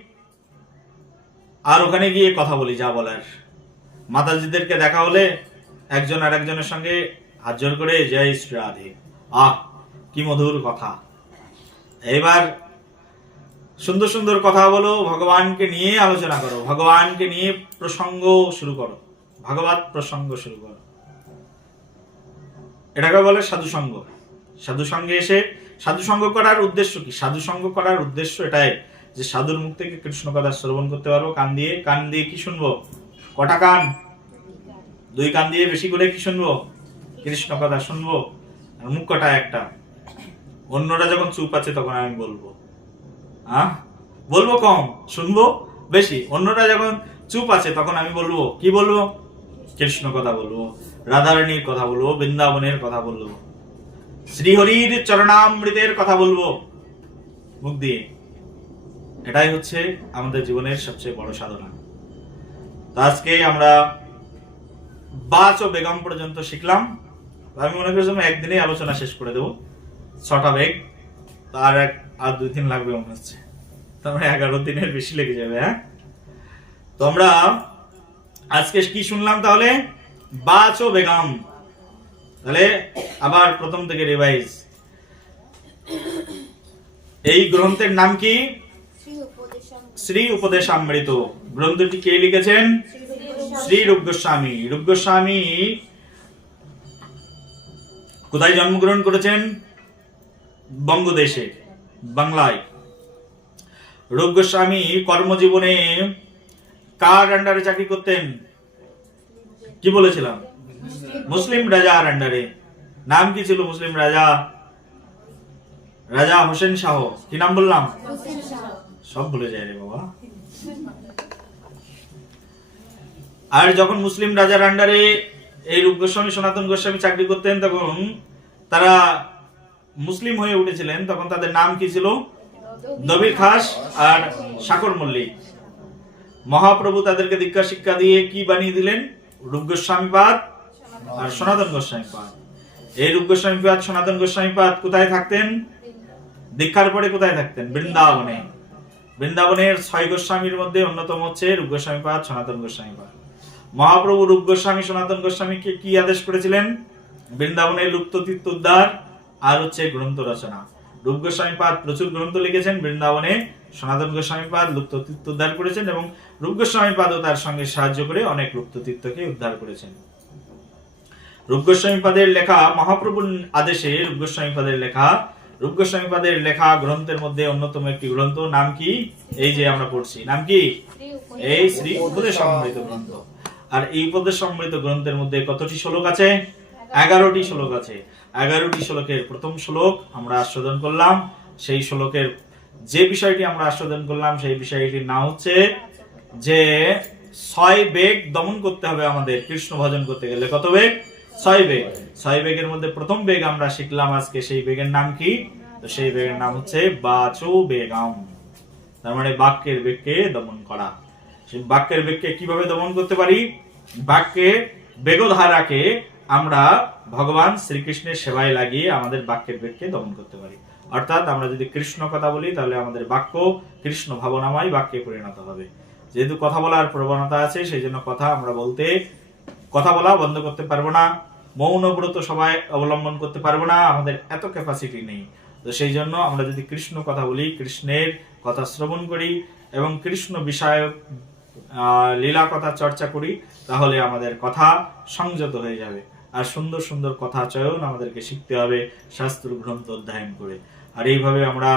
আর ওখানে গিয়ে কথা বলি যা বলার। মাতাজিদেরকে দেখা হলে একজন আর একজনের সঙ্গে হাত জোড় করে জয় শ্রী রাধে, কি মধুর কথা। এবার সুন্দর সুন্দর কথা বলো, ভগবানকে নিয়ে আলোচনা করো, ভগবানকে নিয়ে প্রসঙ্গ শুরু করো, ভগবত প্রসঙ্গ শুরু করো। এটাকে বলে সাধুসঙ্গ। সাধুসঙ্গে এসে সাধুসঙ্গ করার উদ্দেশ্য কি? সাধুসঙ্গ করার উদ্দেশ্য এটাই যে সাধুর মুখ থেকে কৃষ্ণ কথা শ্রবণ করতে পারবো। কান দিয়ে কি শুনবো? কটা কান? 2 কান দিয়ে বেশি করে কি শুনবো? কৃষ্ণ কথা শুনবো। আর মুখ কটা? একটা। অন্যরা যখন চুপ আছে তখন আমি বলবো, বলবো কম, শুনবো বেশি। অন্যরা যখন চুপ আছে তখন আমি বলবো, কি বলবো? কৃষ্ণ কথা বলবো, রাধারানীর কথা বলবো, বৃন্দাবনের কথা বলবো, শ্রীহরির চরণামৃতের কথা বলবো মুখ দিয়ে। এটাই হচ্ছে আমাদের জীবনের সবচেয়ে বড় সাধনা। তো আজকে আমরা বাচ ও বেগম পর্যন্ত শিখলাম। আমি মনে করছিলাম একদিনেই আলোচনা শেষ করে দেবো, 6টা বেগ। আর 2 দিন লাগবে মনে হচ্ছে, তারপরে 11 দিনের বেশি লেগে যাবে। তো আমরা আজকে কি শুনলাম তাহলে? বাচ ও বেগম। তাহলে আবার প্রথম থেকে রিভাইজ। এই গ্রন্থের নাম কি? শ্রী উপদেশামৃত। গ্রন্থটি কে লিখেছেন? শ্রী রূপ গোস্বামী। রূপ গোস্বামী কোথায় জন্মগ্রহণ করেছেন? বঙ্গদেশে, বাংলায়। রূপ গোস্বামী কর্মজীবনে কার আন্ডারে চাকরি করতেন? কি বলেছিলাম? মুসলিম রাজার আন্ডারে। নাম কি ছিল মুসলিম রাজা? রাজা হোসেন শাহ। কি নাম বললাম? সব ভুলে যায় রে বাবা। আর যখন মুসলিম রাজার আন্ডারে এই রূপ গোস্বামী, সনাতন গোস্বামী চাকরি করতেন, তখন তারা মুসলিম হয়ে উঠেছিলেন। তখন তাদের নাম কি ছিল? দবির খাস আর সাকর মল্লিক। মহাপ্রভু তাদেরকে দীক্ষা শিক্ষা দিয়ে কি বানিয়ে দিলেন? রূপ গোস্বামীপাদ আর সনাতন গোস্বামীপাদ। এই রূপ গোস্বামীপাদ, সনাতন গোস্বামীপাদ কোথায় থাকতেন? দীক্ষার পরে কোথায় থাকতেন? বৃন্দাবনে। বৃন্দাবনের 6 গোস্বামীর মধ্যে অন্যতম হচ্ছে রূপ গোস্বামীপাদ, সনাতন গোস্বামীপাদ। মহাপ্রভু রূপ গোস্বামী, সনাতন গোস্বামীকে কি আদেশ করেছিলেন? বৃন্দাবনের লুপ্ত তীর্থ উদ্ধার আর হচ্ছে গ্রন্থ রচনা। রূপ গোস্বামীপাদ প্রচুর গ্রন্থ লিখেছেন বৃন্দাবনে, সনাতন গোস্বামীপাদ লুপ্ত তীর্থ উদ্ধার করেছেন, এবং রূপ গোস্বামীপাদও তার সঙ্গে সাহায্য করে অনেক লুপ্ত তীর্থকে উদ্ধার করেছেন। রূপ গোস্বামীপাদের লেখা, মহাপ্রভুর আদেশে রূপ গোস্বামীপাদের লেখা গ্রন্থের মধ্যে অন্যতম একটি গ্রন্থ। নাম কি? এই যে আমরা পড়ছি, নাম কি? এই শ্রী উপদেশামৃত গ্রন্থ। আর এই উপদেশামৃত গ্রন্থের মধ্যে কতটি শ্লোক আছে? 11টি শ্লোক আছে। 11টি শ্লোকের প্রথম শ্লোক আমরা আস্বাদন করলাম। সেই শ্লোকের যে বিষয়টি আমরা আস্বাদন করলাম সেই বিষয়টির নাম হচ্ছে যে 6 বেগ দমন করতে হবে আমাদের কৃষ্ণ ভজন করতে গেলে। কত বেগ? 6 বেগ। 6 বেগের মধ্যে প্রথম বেগ আমরা শিখলাম আজকে। সেই বেগের নাম কি? তো সেই বেগের নাম হচ্ছে বাচো বেগম। তার মানে বাক্যের বেগকে দমন করা। সেই বাক্যের বেগকে কিভাবে দমন করতে পারি? বাক্যের বেগধারাকে আমরা ভগবান শ্রীকৃষ্ণের সেবায় লাগিয়ে আমাদের বাক্যের বেগকে দমন করতে পারি। অর্থাৎ আমরা যদি কৃষ্ণ কথা বলি তাহলে আমাদের বাক্য কৃষ্ণ ভাবনাময় বাক্যে পরিণত হবে। যেহেতু কথা বলার প্রবণতা আছে, সেই জন্য কথা বলা বন্ধ করতে পারবো না, মৌন ব্রত সবাই অবলম্বন করতে পারবো না, আমাদের এত ক্যাপাসিটি নেই। তো সেই জন্য আমরা যদি কৃষ্ণ কথা বলি, কৃষ্ণের কথা শ্রবণ করি এবং কৃষ্ণ বিষয়ক লীলা কথা চর্চা করি, তাহলে আমাদের কথা সংযত হয়ে যাবে। আর সুন্দর সুন্দর কথা চয়ন আমাদেরকে শিখতে হবে শাস্ত্র গ্রন্থ অধ্যয়ন করে। আর এইভাবে আমরা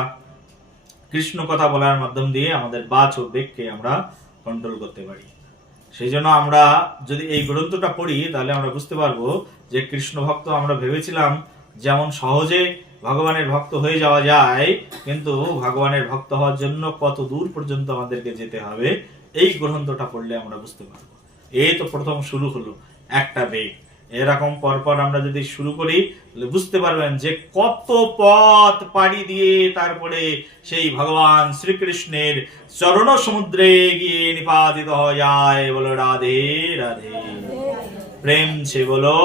কৃষ্ণ কথা বলার মাধ্যম দিয়ে আমাদের বাচ ও বেগকে আমরা কন্ট্রোল করতে পারি। সেই জন্য আমরা যদি এই গ্রন্থটা পড়ি তাহলে আমরা বুঝতে পারবো যে কৃষ্ণ ভক্ত আমরা ভেবেছিলাম যেমন সহজে ভগবানের ভক্ত হয়ে যাওয়া যায়, কিন্তু ভগবানের ভক্ত হওয়ার জন্য কত দূর পর্যন্ত আমাদেরকে যেতে হবে এই গ্রন্থটা পড়লে আমরা বুঝতে পারবো। এই তো প্রথম শুরু হলো একটা বেগ। এরকম পরপর আমরা যদি শুরু করি তাহলে বুঝতে পারবেন যে কত পথ পাড়ি দিয়ে তারপরে সেই ভগবান শ্রীকৃষ্ণের চরণ সমুদ্রে গিয়ে নিপাতিত হয়ে যায়। বলো রাধে রাধে, প্রেম সে বলো।